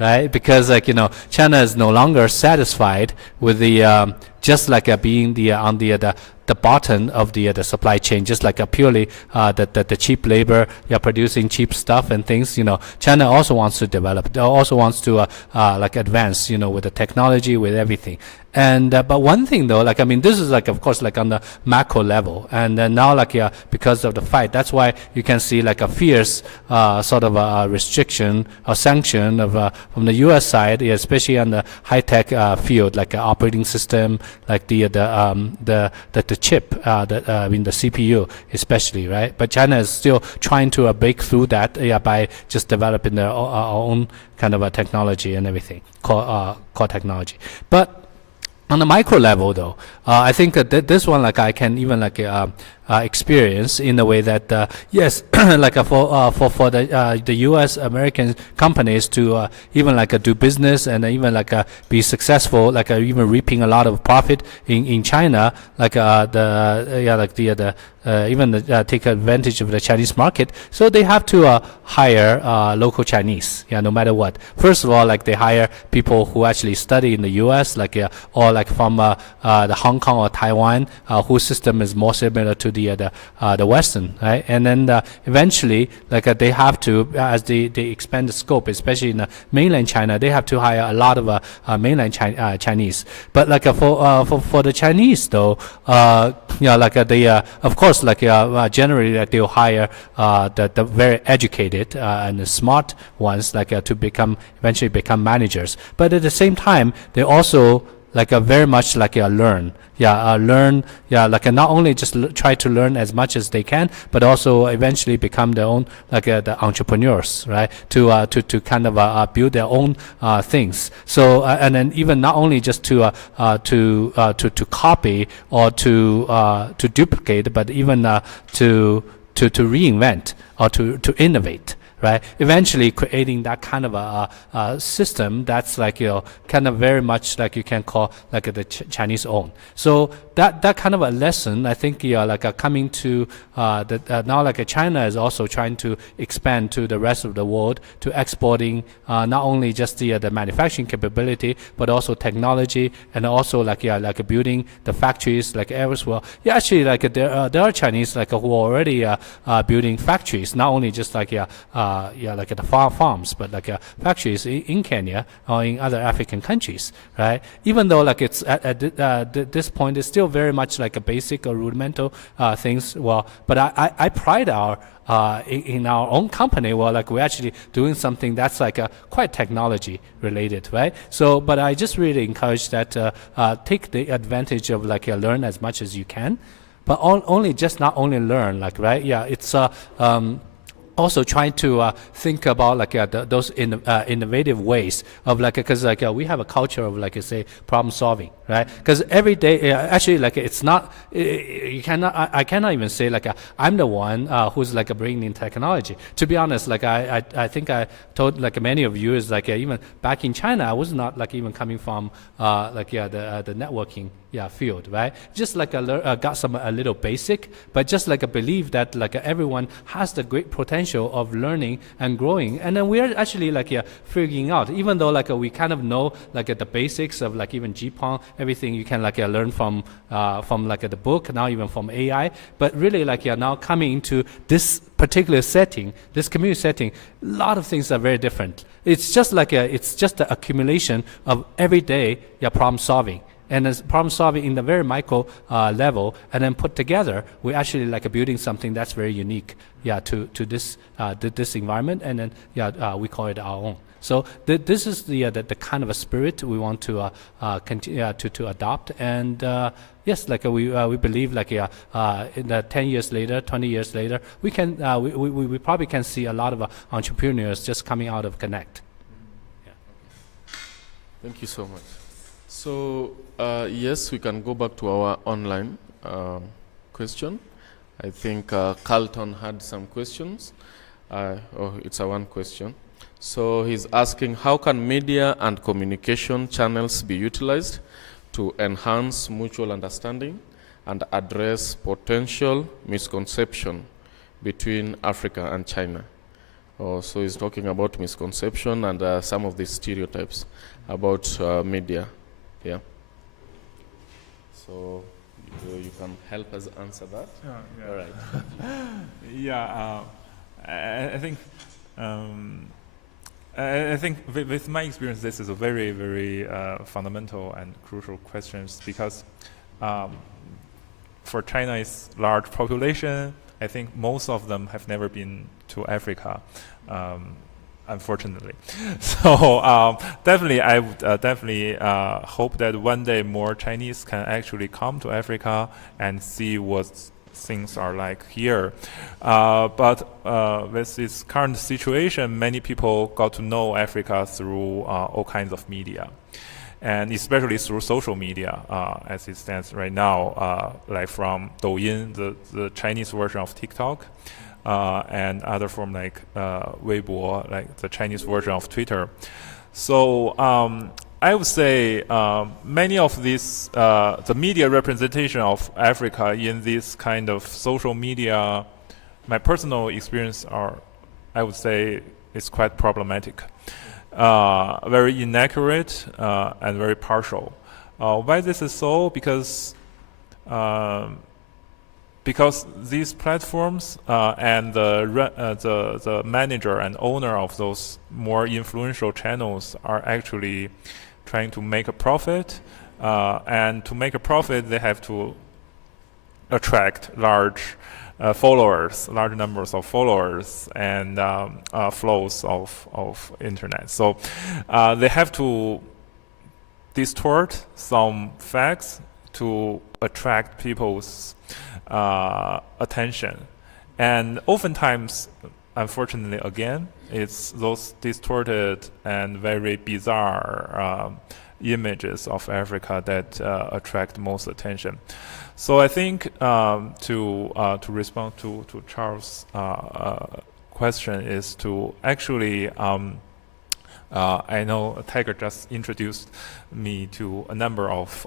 right? Because like China is no longer satisfied with the just like being on the bottom of the supply chain, just like purely the cheap labor, producing cheap stuff and things. China also wants to develop, also wants to like advance, with the technology, with everything. And but one thing though, like I mean, this is like of course like on the macro level, and now like because of the fight, that's why you can see like a fierce sort of restriction or sanction of from the U.S. side, especially on the high tech field, like operating system, like the chip, I mean the CPU especially, right? But China is still trying to break through that, by just developing their own kind of a technology and everything, core technology, but. On the micro level, though, I think that this one, like I can even like experience in a way that yes, like for the U.S. American companies to even like do business and even like be successful, like even reaping a lot of profit in China, like even take advantage of the Chinese market. So they have to hire local Chinese, no matter what. First of all, like they hire people who actually study in the U.S., like or like from the Hong Kong or Taiwan, whose system is more similar to the Western, right? And then eventually, like they have to, as they expand the scope, especially in mainland China, they have to hire a lot of mainland Chinese. But like for the Chinese though, like they of course like generally like they'll hire the very educated and the smart ones, like to eventually become managers. But at the same time, they also like very much like learn, like not only just try to learn as much as they can, but also eventually become their own like the entrepreneurs, right? To kind of build their own things. So and then even not only just to copy or to duplicate, but even to reinvent or to innovate. Right, eventually creating that kind of a system that's like kind of very much like you can call like the Chinese own. So that kind of a lesson, I think, like coming to now like China is also trying to expand to the rest of the world, to exporting not only just the manufacturing capability, but also technology, and also like building the factories like elsewhere. Actually like there are Chinese like who are already building factories, not only just like like at the farms, but like factories in Kenya or in other African countries, right? Even though like it's at this point, it's still very much like a basic or rudimental things. Well, but I pride in our own company, well, like we're actually doing something that's like quite technology related, right? So, but I just really encourage that take the advantage of like learn as much as you can, but only just not only learn, like, right? Yeah, it's also trying to think about like those innovative ways of like, because like we have a culture of like say problem solving, right? Because every day actually like it's not you cannot I cannot even say like I'm the one who's like bringing in technology. To be honest, like I think I told like many of you is like even back in China I was not like even coming from the networking field, right? Just like got some a little basic, but just like a belief that like everyone has the great potential of learning and growing, and then we're actually like figuring out, even though like we kind of know like the basics of like even GPong, everything you can like learn from like the book, now even from AI, but really like now coming into this particular setting, this community setting, a lot of things are very different. It's just like it's just the accumulation of everyday problem solving. And as problem solving in the very micro level, and then put together, we're actually like building something that's very unique, to this this environment, and then we call it our own. So this is the kind of a spirit we want to continue to adopt, and yes, like we believe like in the 10 years later, 20 years later, we can we probably can see a lot of entrepreneurs just coming out of Connect. Thank you so much. So yes, we can go back to our online question. I think Carlton had some questions. It's a one question. So he's asking, how can media and communication channels be utilized to enhance mutual understanding and address potential misconception between Africa and China? So he's talking about misconception and some of the stereotypes about media. Yeah. So you can help us answer that. Yeah. All right. I think I think with my experience, this is a very, very fundamental and crucial question, because for China's large population, I think most of them have never been to Africa, unfortunately. So definitely, I would definitely hope that one day more Chinese can actually come to Africa and see what things are like here. But with this current situation, many people got to know Africa through all kinds of media, and especially through social media as it stands right now, like from Douyin, the Chinese version of TikTok, and other form like Weibo, like the Chinese version of Twitter. So I would say many of these, the media representation of Africa in this kind of social media, my personal experience I would say, is quite problematic. Very inaccurate and very partial. Why this is so? Because these platforms and the manager and owner of those more influential channels are actually trying to make a profit, and to make a profit they have to attract large numbers of followers and flows of internet. So they have to distort some facts to attract people's attention, and oftentimes, unfortunately, again, it's those distorted and very bizarre images of Africa that attract most attention. So I think to respond to Charles' question is to actually I know Tiger just introduced me to a number of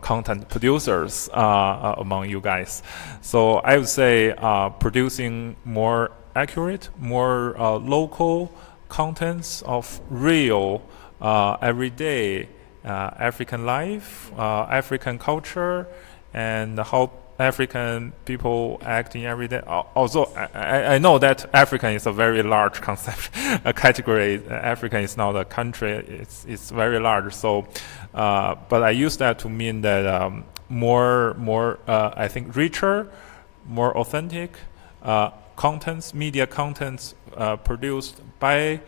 content producers among you guys. So I would say producing more accurate, more local contents of real, everyday African life, African culture, and how African people acting every day. Although I know that African is a very large concept, a category. African is not a country. It's very large. So, but I use that to mean that more I think richer, more authentic contents, media contents produced by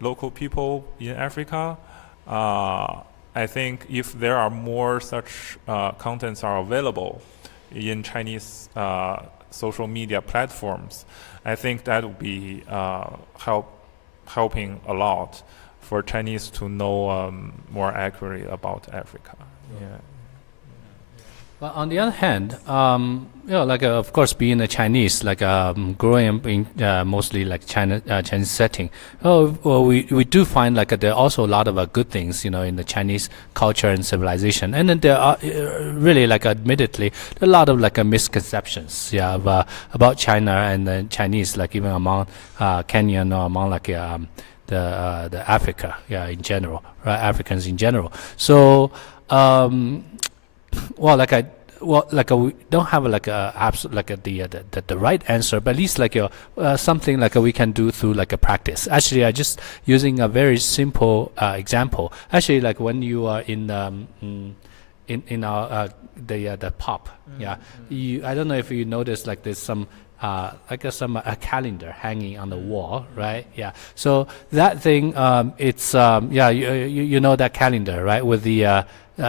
local people in Africa. I think if there are more such contents are available in Chinese social media platforms, I think that would be helping a lot for Chinese to know more accurately about Africa. Yeah. Well, on the other hand, like of course, being a Chinese, like growing up in mostly like Chinese setting, well, we do find like there are also a lot of good things, in the Chinese culture and civilization, and then there are really like admittedly a lot of like misconceptions, about China and the Chinese, like even among Kenyan or among like the Africa, in general, right? Africans in general. So. We don't have like a absolute like the right answer, but at least like something like we can do through like a practice. Actually, I just using a very simple example. Actually, like when you are in our the pub, I don't know if you notice like there's some. A calendar hanging on the wall, right? Yeah. So that thing, it's you know that calendar, right? With the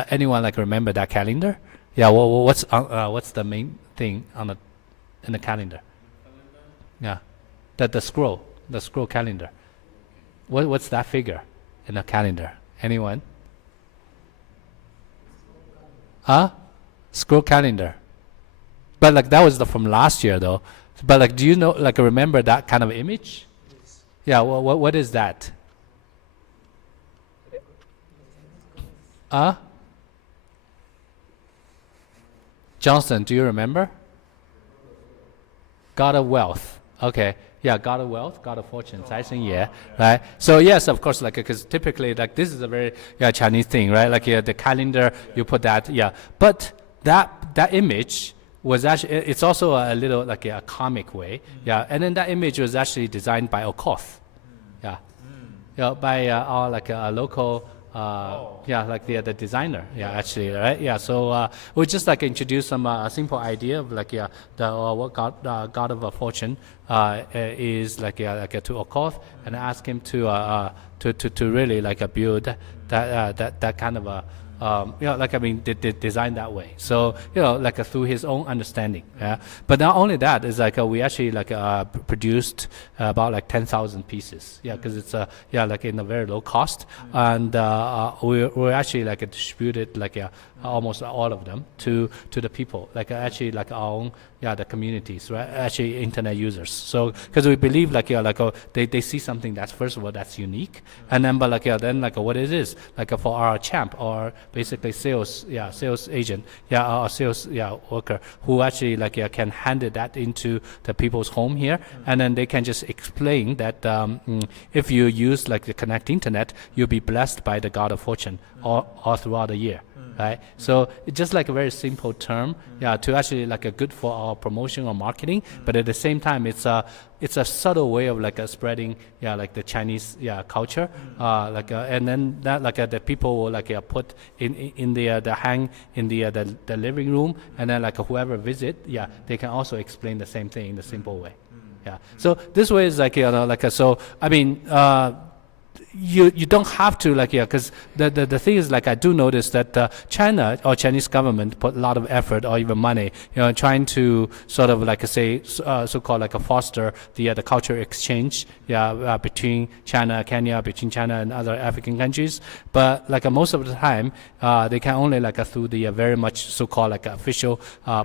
anyone like remember that calendar? Yeah. Well, what's the main thing in the calendar? Yeah. The scroll calendar. What's that figure in the calendar? Anyone? Scroll calendar. But like that was from last year though. But like, do you know, like remember that kind of image? Yes. Yeah. What is that? Johnson, do you remember? God of wealth. Okay. Yeah, God of wealth, God of fortune, right? So yes, of course, like because typically like this is a very Chinese thing, right? Like the calendar, you put that, But that image was actually, it's also a little like a comic way, and then that image was actually designed by Okoth, by our like a local, like the designer, actually, right, so we just like introduce some simple idea of like what God of fortune is like to Okoth, and ask him to really like build that kind of a. Designed that way. So, like through his own understanding. But not only that, is like we actually like produced about like 10,000 pieces. Because it's like in a very low cost, and we actually like distributed like almost all of them to the people, like actually like our own the communities, right? Actually internet users. So because we believe like they see something that's first of all that's unique, and then but like then like what it is like for our champ or basically sales agent or sales worker who actually like can hand that into the people's home here, and then they can just explain that if you use like the Connect Internet, you'll be blessed by the God of Fortune all throughout the year. Right, so it's just like a very simple term, to actually like a good for our promotion or marketing, but at the same time, it's a subtle way of like spreading, like the Chinese culture, and then that like the people will like put in the hang in the living room, and then like whoever visit, they can also explain the same thing in the simple way, So this way is like so I mean. You don't have to like because the thing is like I do notice that China or Chinese government put a lot of effort or even money trying to sort of like say so-called like foster the cultural exchange between China, Kenya, between China and other African countries, but like most of the time they can only like through the very much so-called like official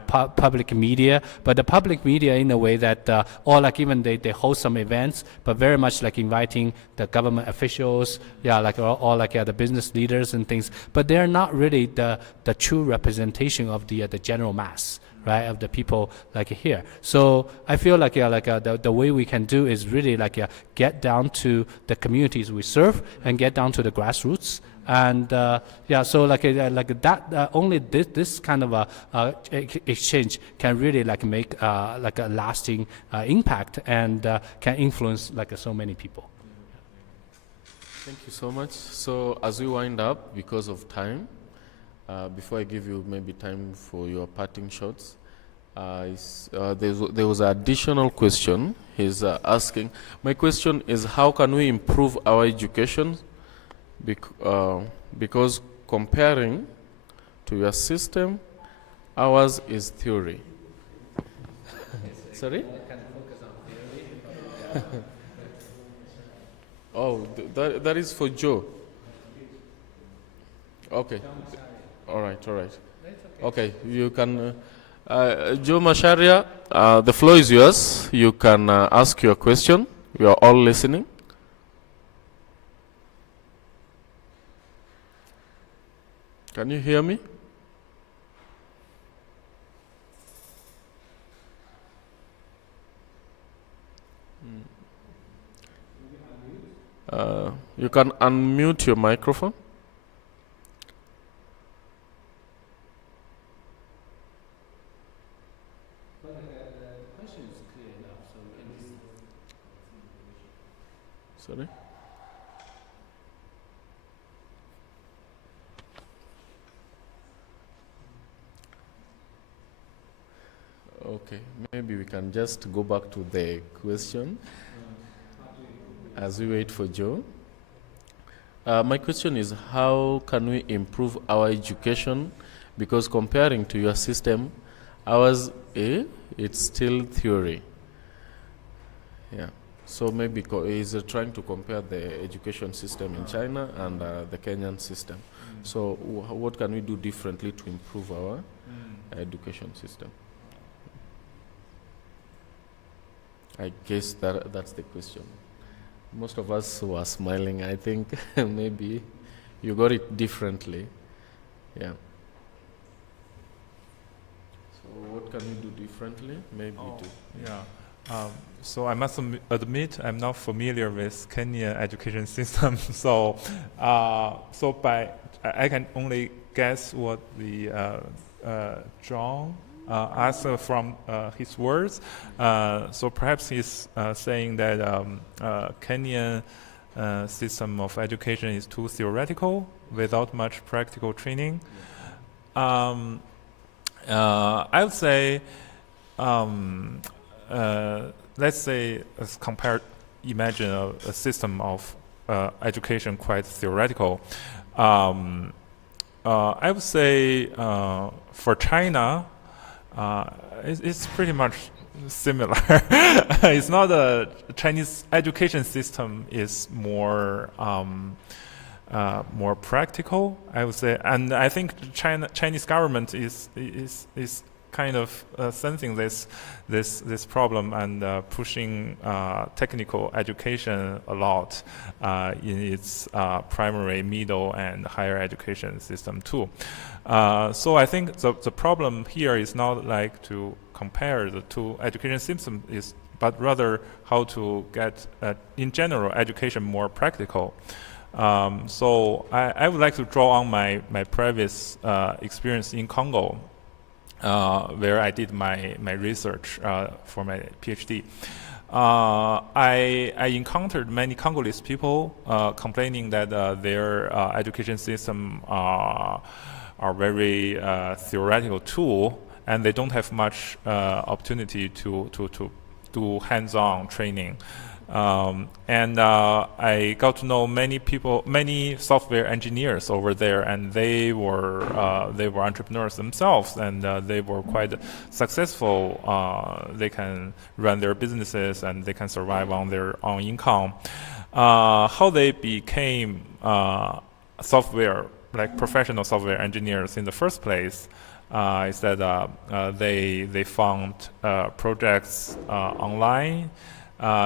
public media, but the public media in a way that or like even they host some events, but very much like inviting the government officials, like or like the business leaders and things, but they're not really the true representation of the general mass, right, of the people like here. So I feel like the way we can do is really like get down to the communities we serve and get down to the grassroots, And yeah, so like that, only this kind of exchange can really like make like a lasting impact and can influence like so many people. Thank you so much. So as we wind up, because of time, before I give you maybe time for your parting shots, there was an additional question. He's asking, my question is, how can we improve our education? Because comparing to your system, ours is theory. Sorry? Oh, that is for Joe. Okay. All right. Okay, you can... Joe Masharia, the floor is yours. You can ask your question. We are all listening. Can you hear me? You can unmute your microphone. Sorry? Okay, maybe we can just go back to the question as we wait for Joe. My question is, how can we improve our education? Because comparing to your system, ours, it's still theory. Yeah. So maybe he's trying to compare the education system in China and the Kenyan system. So what can we do differently to improve our education system? I guess that's the question. Most of us were smiling. I think maybe you got it differently. Yeah. So what can we do differently? Maybe Yeah. So I must admit I'm not familiar with Kenya education system. So I can only guess what the John asked from his words. So perhaps he's saying that Kenyan system of education is too theoretical without much practical training. I would say, let's say, imagine a system of education quite theoretical. I would say for China, it's pretty much similar. It's not a Chinese education system is more practical, I would say, and I think Chinese government is kind of sensing this problem and pushing technical education a lot in its primary, middle, and higher education system too. So I think the problem here is not like to compare the two education systems, but rather how to get, in general, education more practical. So I would like to draw on my previous experience in Congo, where I did my research for my PhD. I encountered many Congolese people complaining that their education system are very theoretical too, and they don't have much opportunity to do hands-on training. And I got to know many software engineers over there, and they were entrepreneurs themselves, and they were quite successful. They can run their businesses, and they can survive on their own income. How they became professional software engineers in the first place is that they found projects online.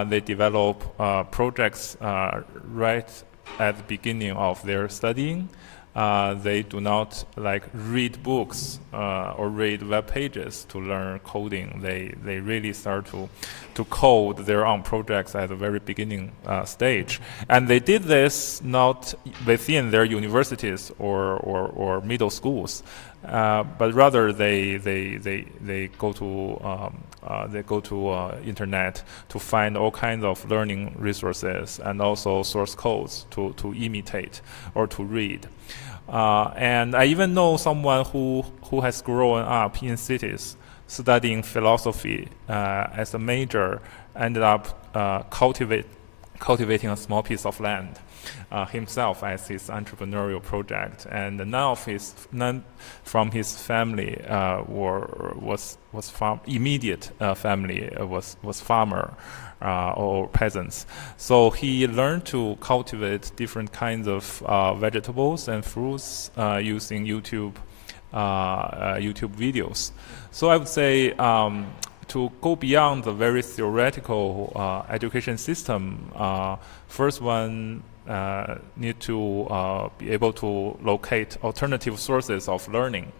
They develop projects right at the beginning of their studying. they do not like read books or read web pages to learn coding. They really start to code their own projects at the very beginning stage. And they did this not within their universities or middle schools, but rather they go to internet to find all kinds of learning resources and also source codes to imitate or to read. And I even know someone who has grown up in cities studying philosophy as a major, ended up cultivating a small piece of land himself as his entrepreneurial project, and none from his family was immediate family was farmer or peasants. So he learned to cultivate different kinds of vegetables and fruits using YouTube videos. So I would say to go beyond the very theoretical education system, first one need to be able to locate alternative sources of learning,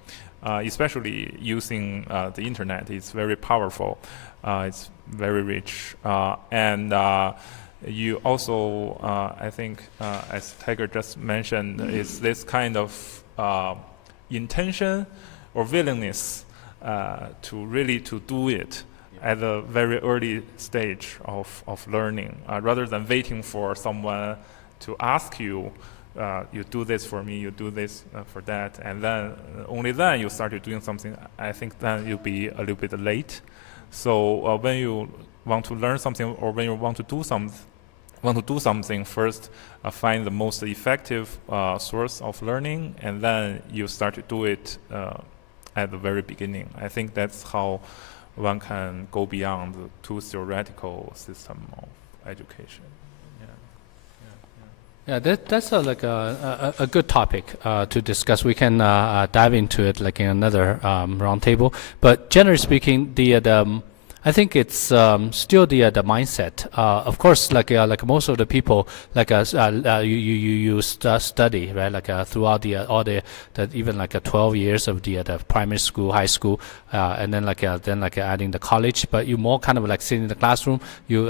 especially using the internet. It's very powerful. It's very rich. And you also, I think, as Tiger just mentioned, is this kind of intention or willingness to really to do it at a very early stage of learning, rather than waiting for someone to ask you, you do this for me, you do this for that, and then only then you started doing something. I think then you'll be a little bit late. So when you want to learn something, or when you want to do something, first find the most effective source of learning, and then you start to do it at the very beginning. I think that's how one can go beyond the too theoretical system of education. Yeah, that's a good topic to discuss. We can dive into it like in another roundtable. But generally speaking, I think it's still the mindset. Of course, like most of the people, like you study, right? Like throughout all the even like 12 years of the primary school, high school, and then adding the college. But you more kind of like sitting in the classroom. You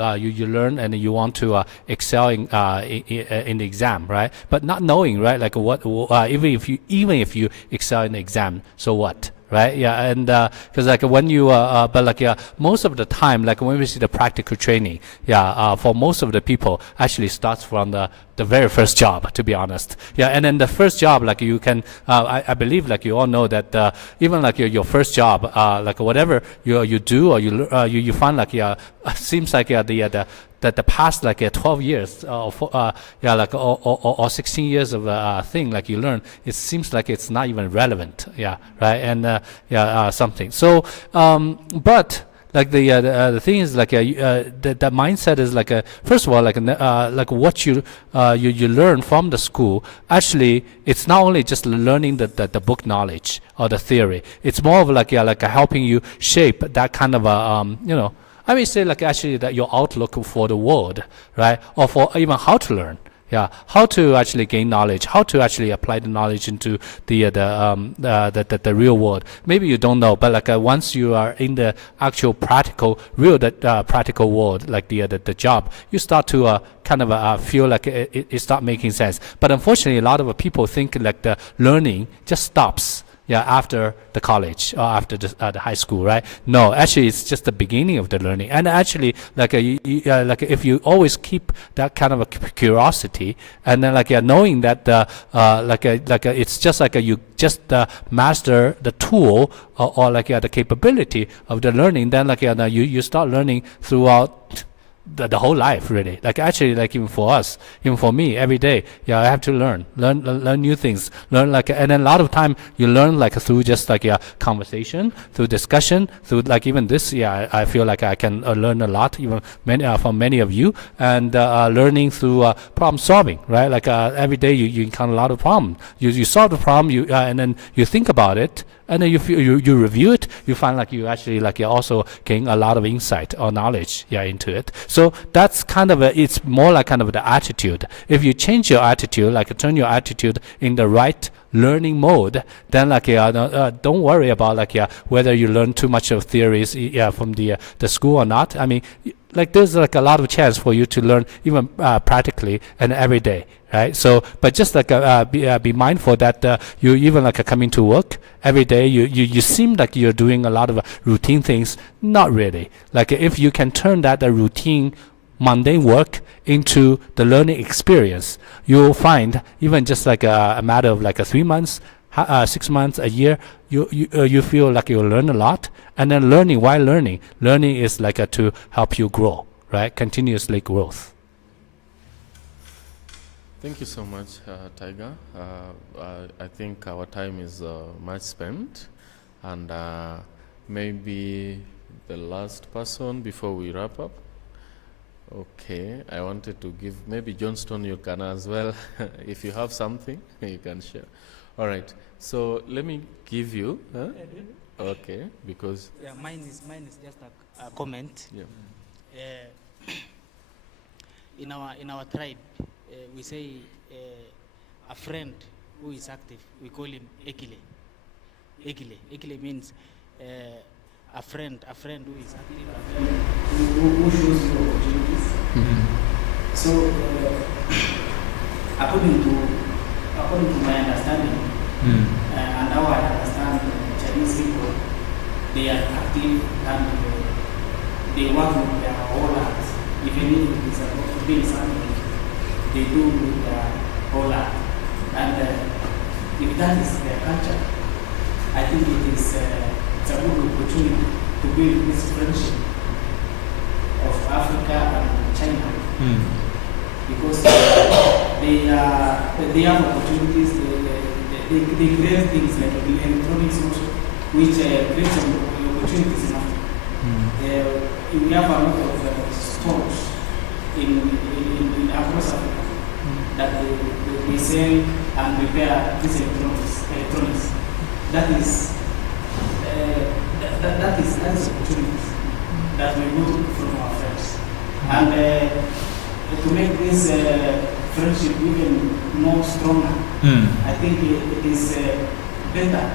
learn, and you want to excel in the exam, right? But not knowing, right? Like what even if you excel in the exam, so what? Right? Yeah, and because like when you but like most of the time, like when we see the practical training, for most of the people actually starts from the very first job, to be honest. Yeah, and then the first job, like you can, I believe, like you all know that even like your first job, like whatever you do or you find like seems like the past like 12 years or 16 years of thing like you learn, it seems like it's not even relevant. Yeah, right. And something. So but like the thing is like the mindset is like first of all like what you learn from the school. Actually, it's not only just learning the book knowledge or the theory. It's more of like helping you shape that kind of I may say like actually that your outlook for the world, right? Or for even how to learn. Yeah, how to actually gain knowledge, how to actually apply the knowledge into the real world. Maybe you don't know, but like once you are in the actual practical, real practical world, like the job, you start to kind of feel like it start making sense. But unfortunately, a lot of people think like the learning just stops. Yeah, after the college or after the high school, right? No, actually, it's just the beginning of the learning. And actually, like like if you always keep that kind of a curiosity, and then like knowing that it's just like you just master the tool or like the capability of the learning, then like you start learning throughout the whole life, really. Like actually, like even for us, even for me, every day, I have to learn new things, learn like, and then a lot of time you learn like through just like conversation, through discussion, through like even this. I feel like I can learn a lot, even from many of you, and learning through problem solving, right? Like every day you encounter a lot of problems. You solve the problem, and then you think about it. And then you review it, you find like you actually like you also gain a lot of insight or knowledge into it. So So that's kind of it's more like kind of the attitude. If you change your attitude, like turn your attitude in the right learning mode, then like don't worry about like whether you learn too much of theories from the school or not. I mean, like there's like a lot of chance for you to learn even practically and every day, right? So, but just like be mindful that you even like coming to work every day, you seem like you're doing a lot of routine things. Not really. Like if you can turn that routine, mundane work into the learning experience, you'll find even just like a matter of like 3 months, 6 months, a year, you feel like you learn a lot. And then learning, why learning? Learning is like to help you grow, right? Continuously growth. Thank you so much, Tiger. I think our time is much spent, and maybe the last person before we wrap up. Okay, I wanted to give maybe Johnston, you can as well. If you have something, you can share. All right, so let me give you. Okay, because mine is just a comment. Yeah. In our tribe, we say a friend who is active, we call him Ekile. Ekile means a friend who is active, a friend who shows you opportunities. So, according to my understanding, and how I understand Chinese people, they are active and they work with their whole heart. Even if it is about to build something, they do with their whole heart. And if that is their culture, I think it is it's a good opportunity to build this friendship of Africa and China. Because they have opportunities, they create things like electronics also, which creates opportunities in Africa. We have a lot of stores in across Africa that they sell and repair these electronics. That is opportunities that we go from our friends. And to make this friendship even more stronger, I think it is better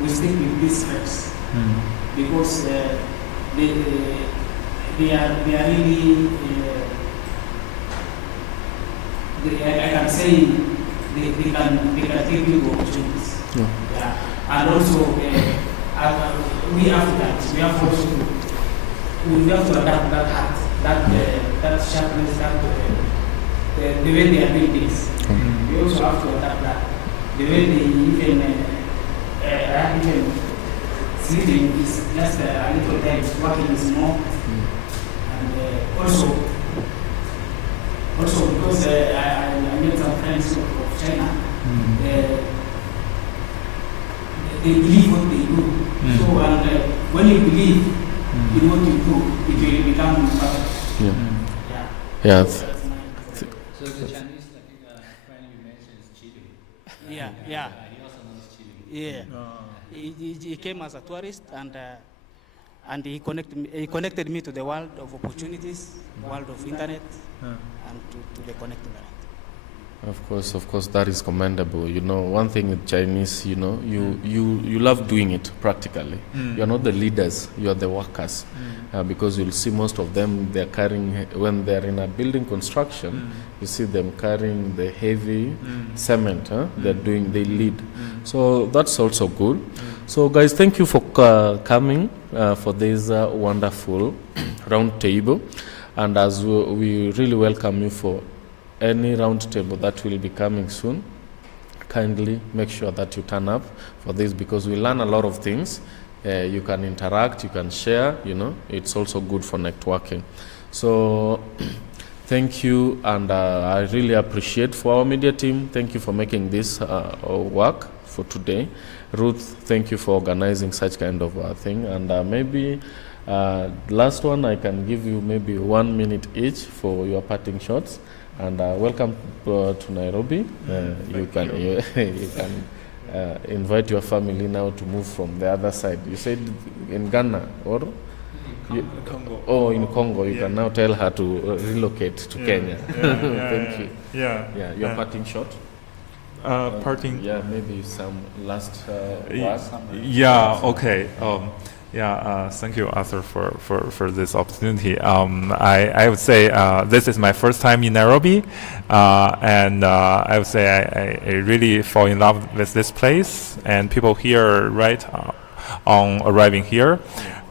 we stick with these friends because they are really I can say they can give you opportunities. Yeah. And also we Africans we have to adapt that heart, that sharpness, the way they are doing things. We also have to adapt that. The way they even sleeping is just a little time, working is more. And also because I met some friends of China, they believe what they do. So and when you believe in what you do, it will become perfect. Yeah. So the Chinese friend you mentioned is Chile. Yeah. He also knows Chile. Yeah. He came as a tourist and he connected me to the world of opportunities, world of internet, and to the connecting. Of course, that is commendable. You know, one thing with Chinese, you know, you love doing it practically. You're not the leaders, you are the workers. Because you'll see most of them, they're carrying, when they're in a building construction, you see them carrying the heavy cement, they lead. So that's also good. So guys, thank you for coming for this wonderful round table. And as we really welcome you for any round table that will be coming soon, kindly make sure that you turn up for this because we learn a lot of things. You can interact, you can share, you know, it's also good for networking. So thank you, and I really appreciate for our media team, thank you for making this work for today. Ruth, thank you for organizing such kind of thing, and maybe last one, I can give you maybe 1 minute each for your parting shots. And welcome to Nairobi. You can invite your family now to move from the other side. You said in Ghana or Congo. Oh, in Congo. You can now tell her to relocate to Kenya. Thank you. Yeah. Your parting shot. Parting. Yeah, maybe some last words. Yeah. Okay. Thank you, Arthur, for this opportunity. I would say this is my first time in Nairobi, and I would say I really fall in love with this place and people here right on arriving here.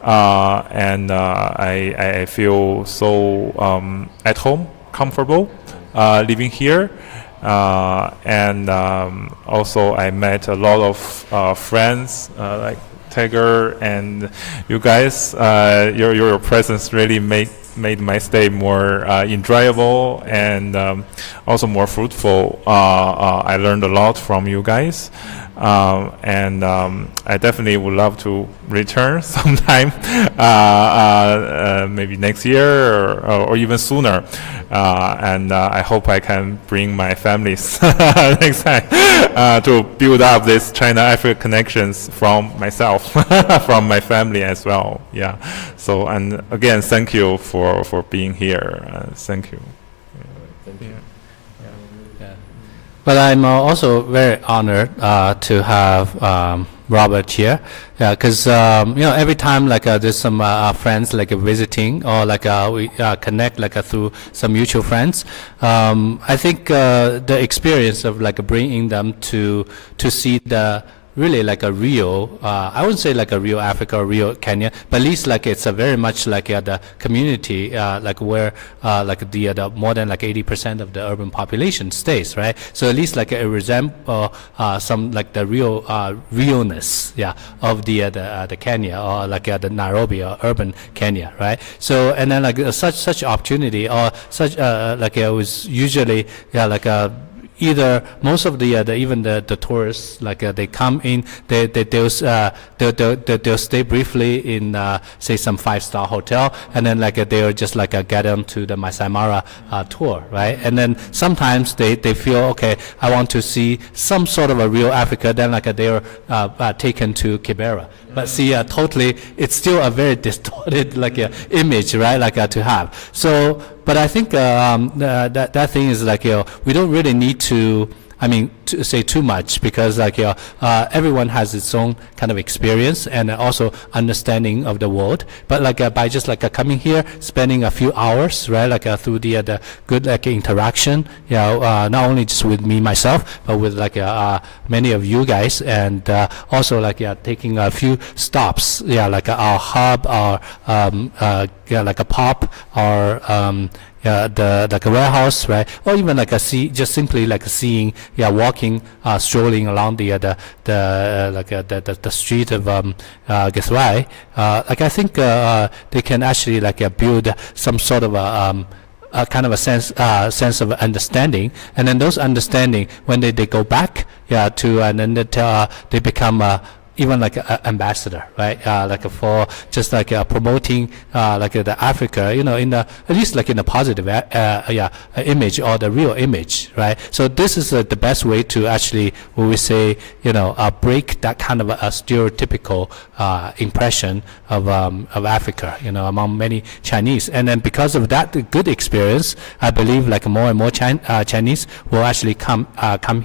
And I feel so at home, comfortable living here. And also I met a lot of friends like Tiger and you guys. Your presence really made my stay more enjoyable and also more fruitful. I learned a lot from you guys. And I definitely would love to return sometime, maybe next year or even sooner. And I hope I can bring my families next time to build up this China-Africa connections from myself, from my family as well. Yeah. So, and again, thank you for being here. Thank you. Thank you. But I'm also very honored to have Robert here, because every time there's some friends visiting or we connect through some mutual friends. I think the experience of bringing them to see the really a real, I wouldn't say a real Africa or real Kenya, but at least it's a very much the community, where the more than 80% of the urban population stays, right? So at least it resemble some the real realness, of the Kenya or the Nairobi or urban Kenya, right? So and then such opportunity or such it was usually either most of the even the tourists they come in, they'll stay briefly in say some 5-star hotel, and then they'll just get them to the Masai Mara tour, right? And then sometimes they feel, okay, I want to see some sort of a real Africa, then they're taken to Kibera. But see, totally, it's still a very distorted image, right? To have. So, but I think that thing is we don't really need to to say too much, because everyone has its own kind of experience and also understanding of the world. But by just coming here, spending a few hours, right, through the good interaction, not only just with me myself, but with many of you guys, and also taking a few stops, our hub, our a pop, or the warehouse, right? Or even just simply seeing, walking, strolling along the street of Githwai. I think they can actually build some sort of a kind of a sense of understanding, and then those understanding, when they go back, to and then they become even an ambassador, right? For just promoting the Africa, in the at least in a positive image, or the real image, right? So this is the best way to actually, when we say, break that kind of a stereotypical impression of Africa, among many Chinese. And then because of that good experience, I believe more and more Chinese will actually come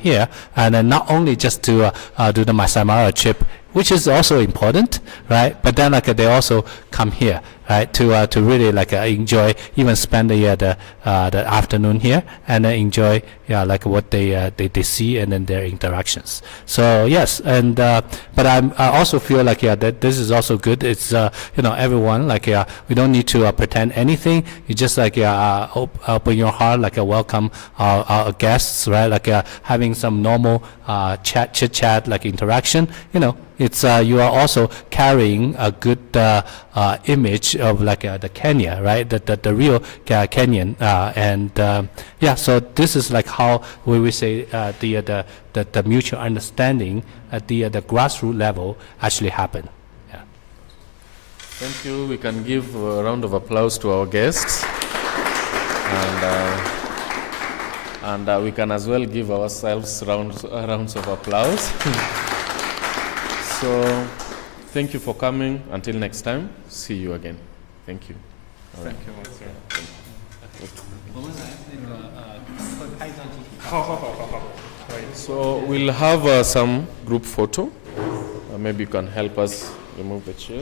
here, and then not only just to do the Masai Mara trip, which is also important, right? But then they also come here, right, to really enjoy, even spend the afternoon here, and enjoy what they see, and then their interactions. So yes, and but I also feel that this is also good. It's everyone we don't need to pretend anything. You just open your heart, welcome our guests, right? Having some normal chit chat, interaction. It's you are also carrying a good image of the Kenya, right? The real Kenyan, and so this is how we say the mutual understanding at the grassroots level actually happen. Yeah. Thank you. We can give a round of applause to our guests, and we can as well give ourselves rounds of applause. So, thank you for coming. Until next time, see you again. Thank you. All right. Thank you, Monsieur. So we'll have some group photo. Maybe you can help us remove the chair.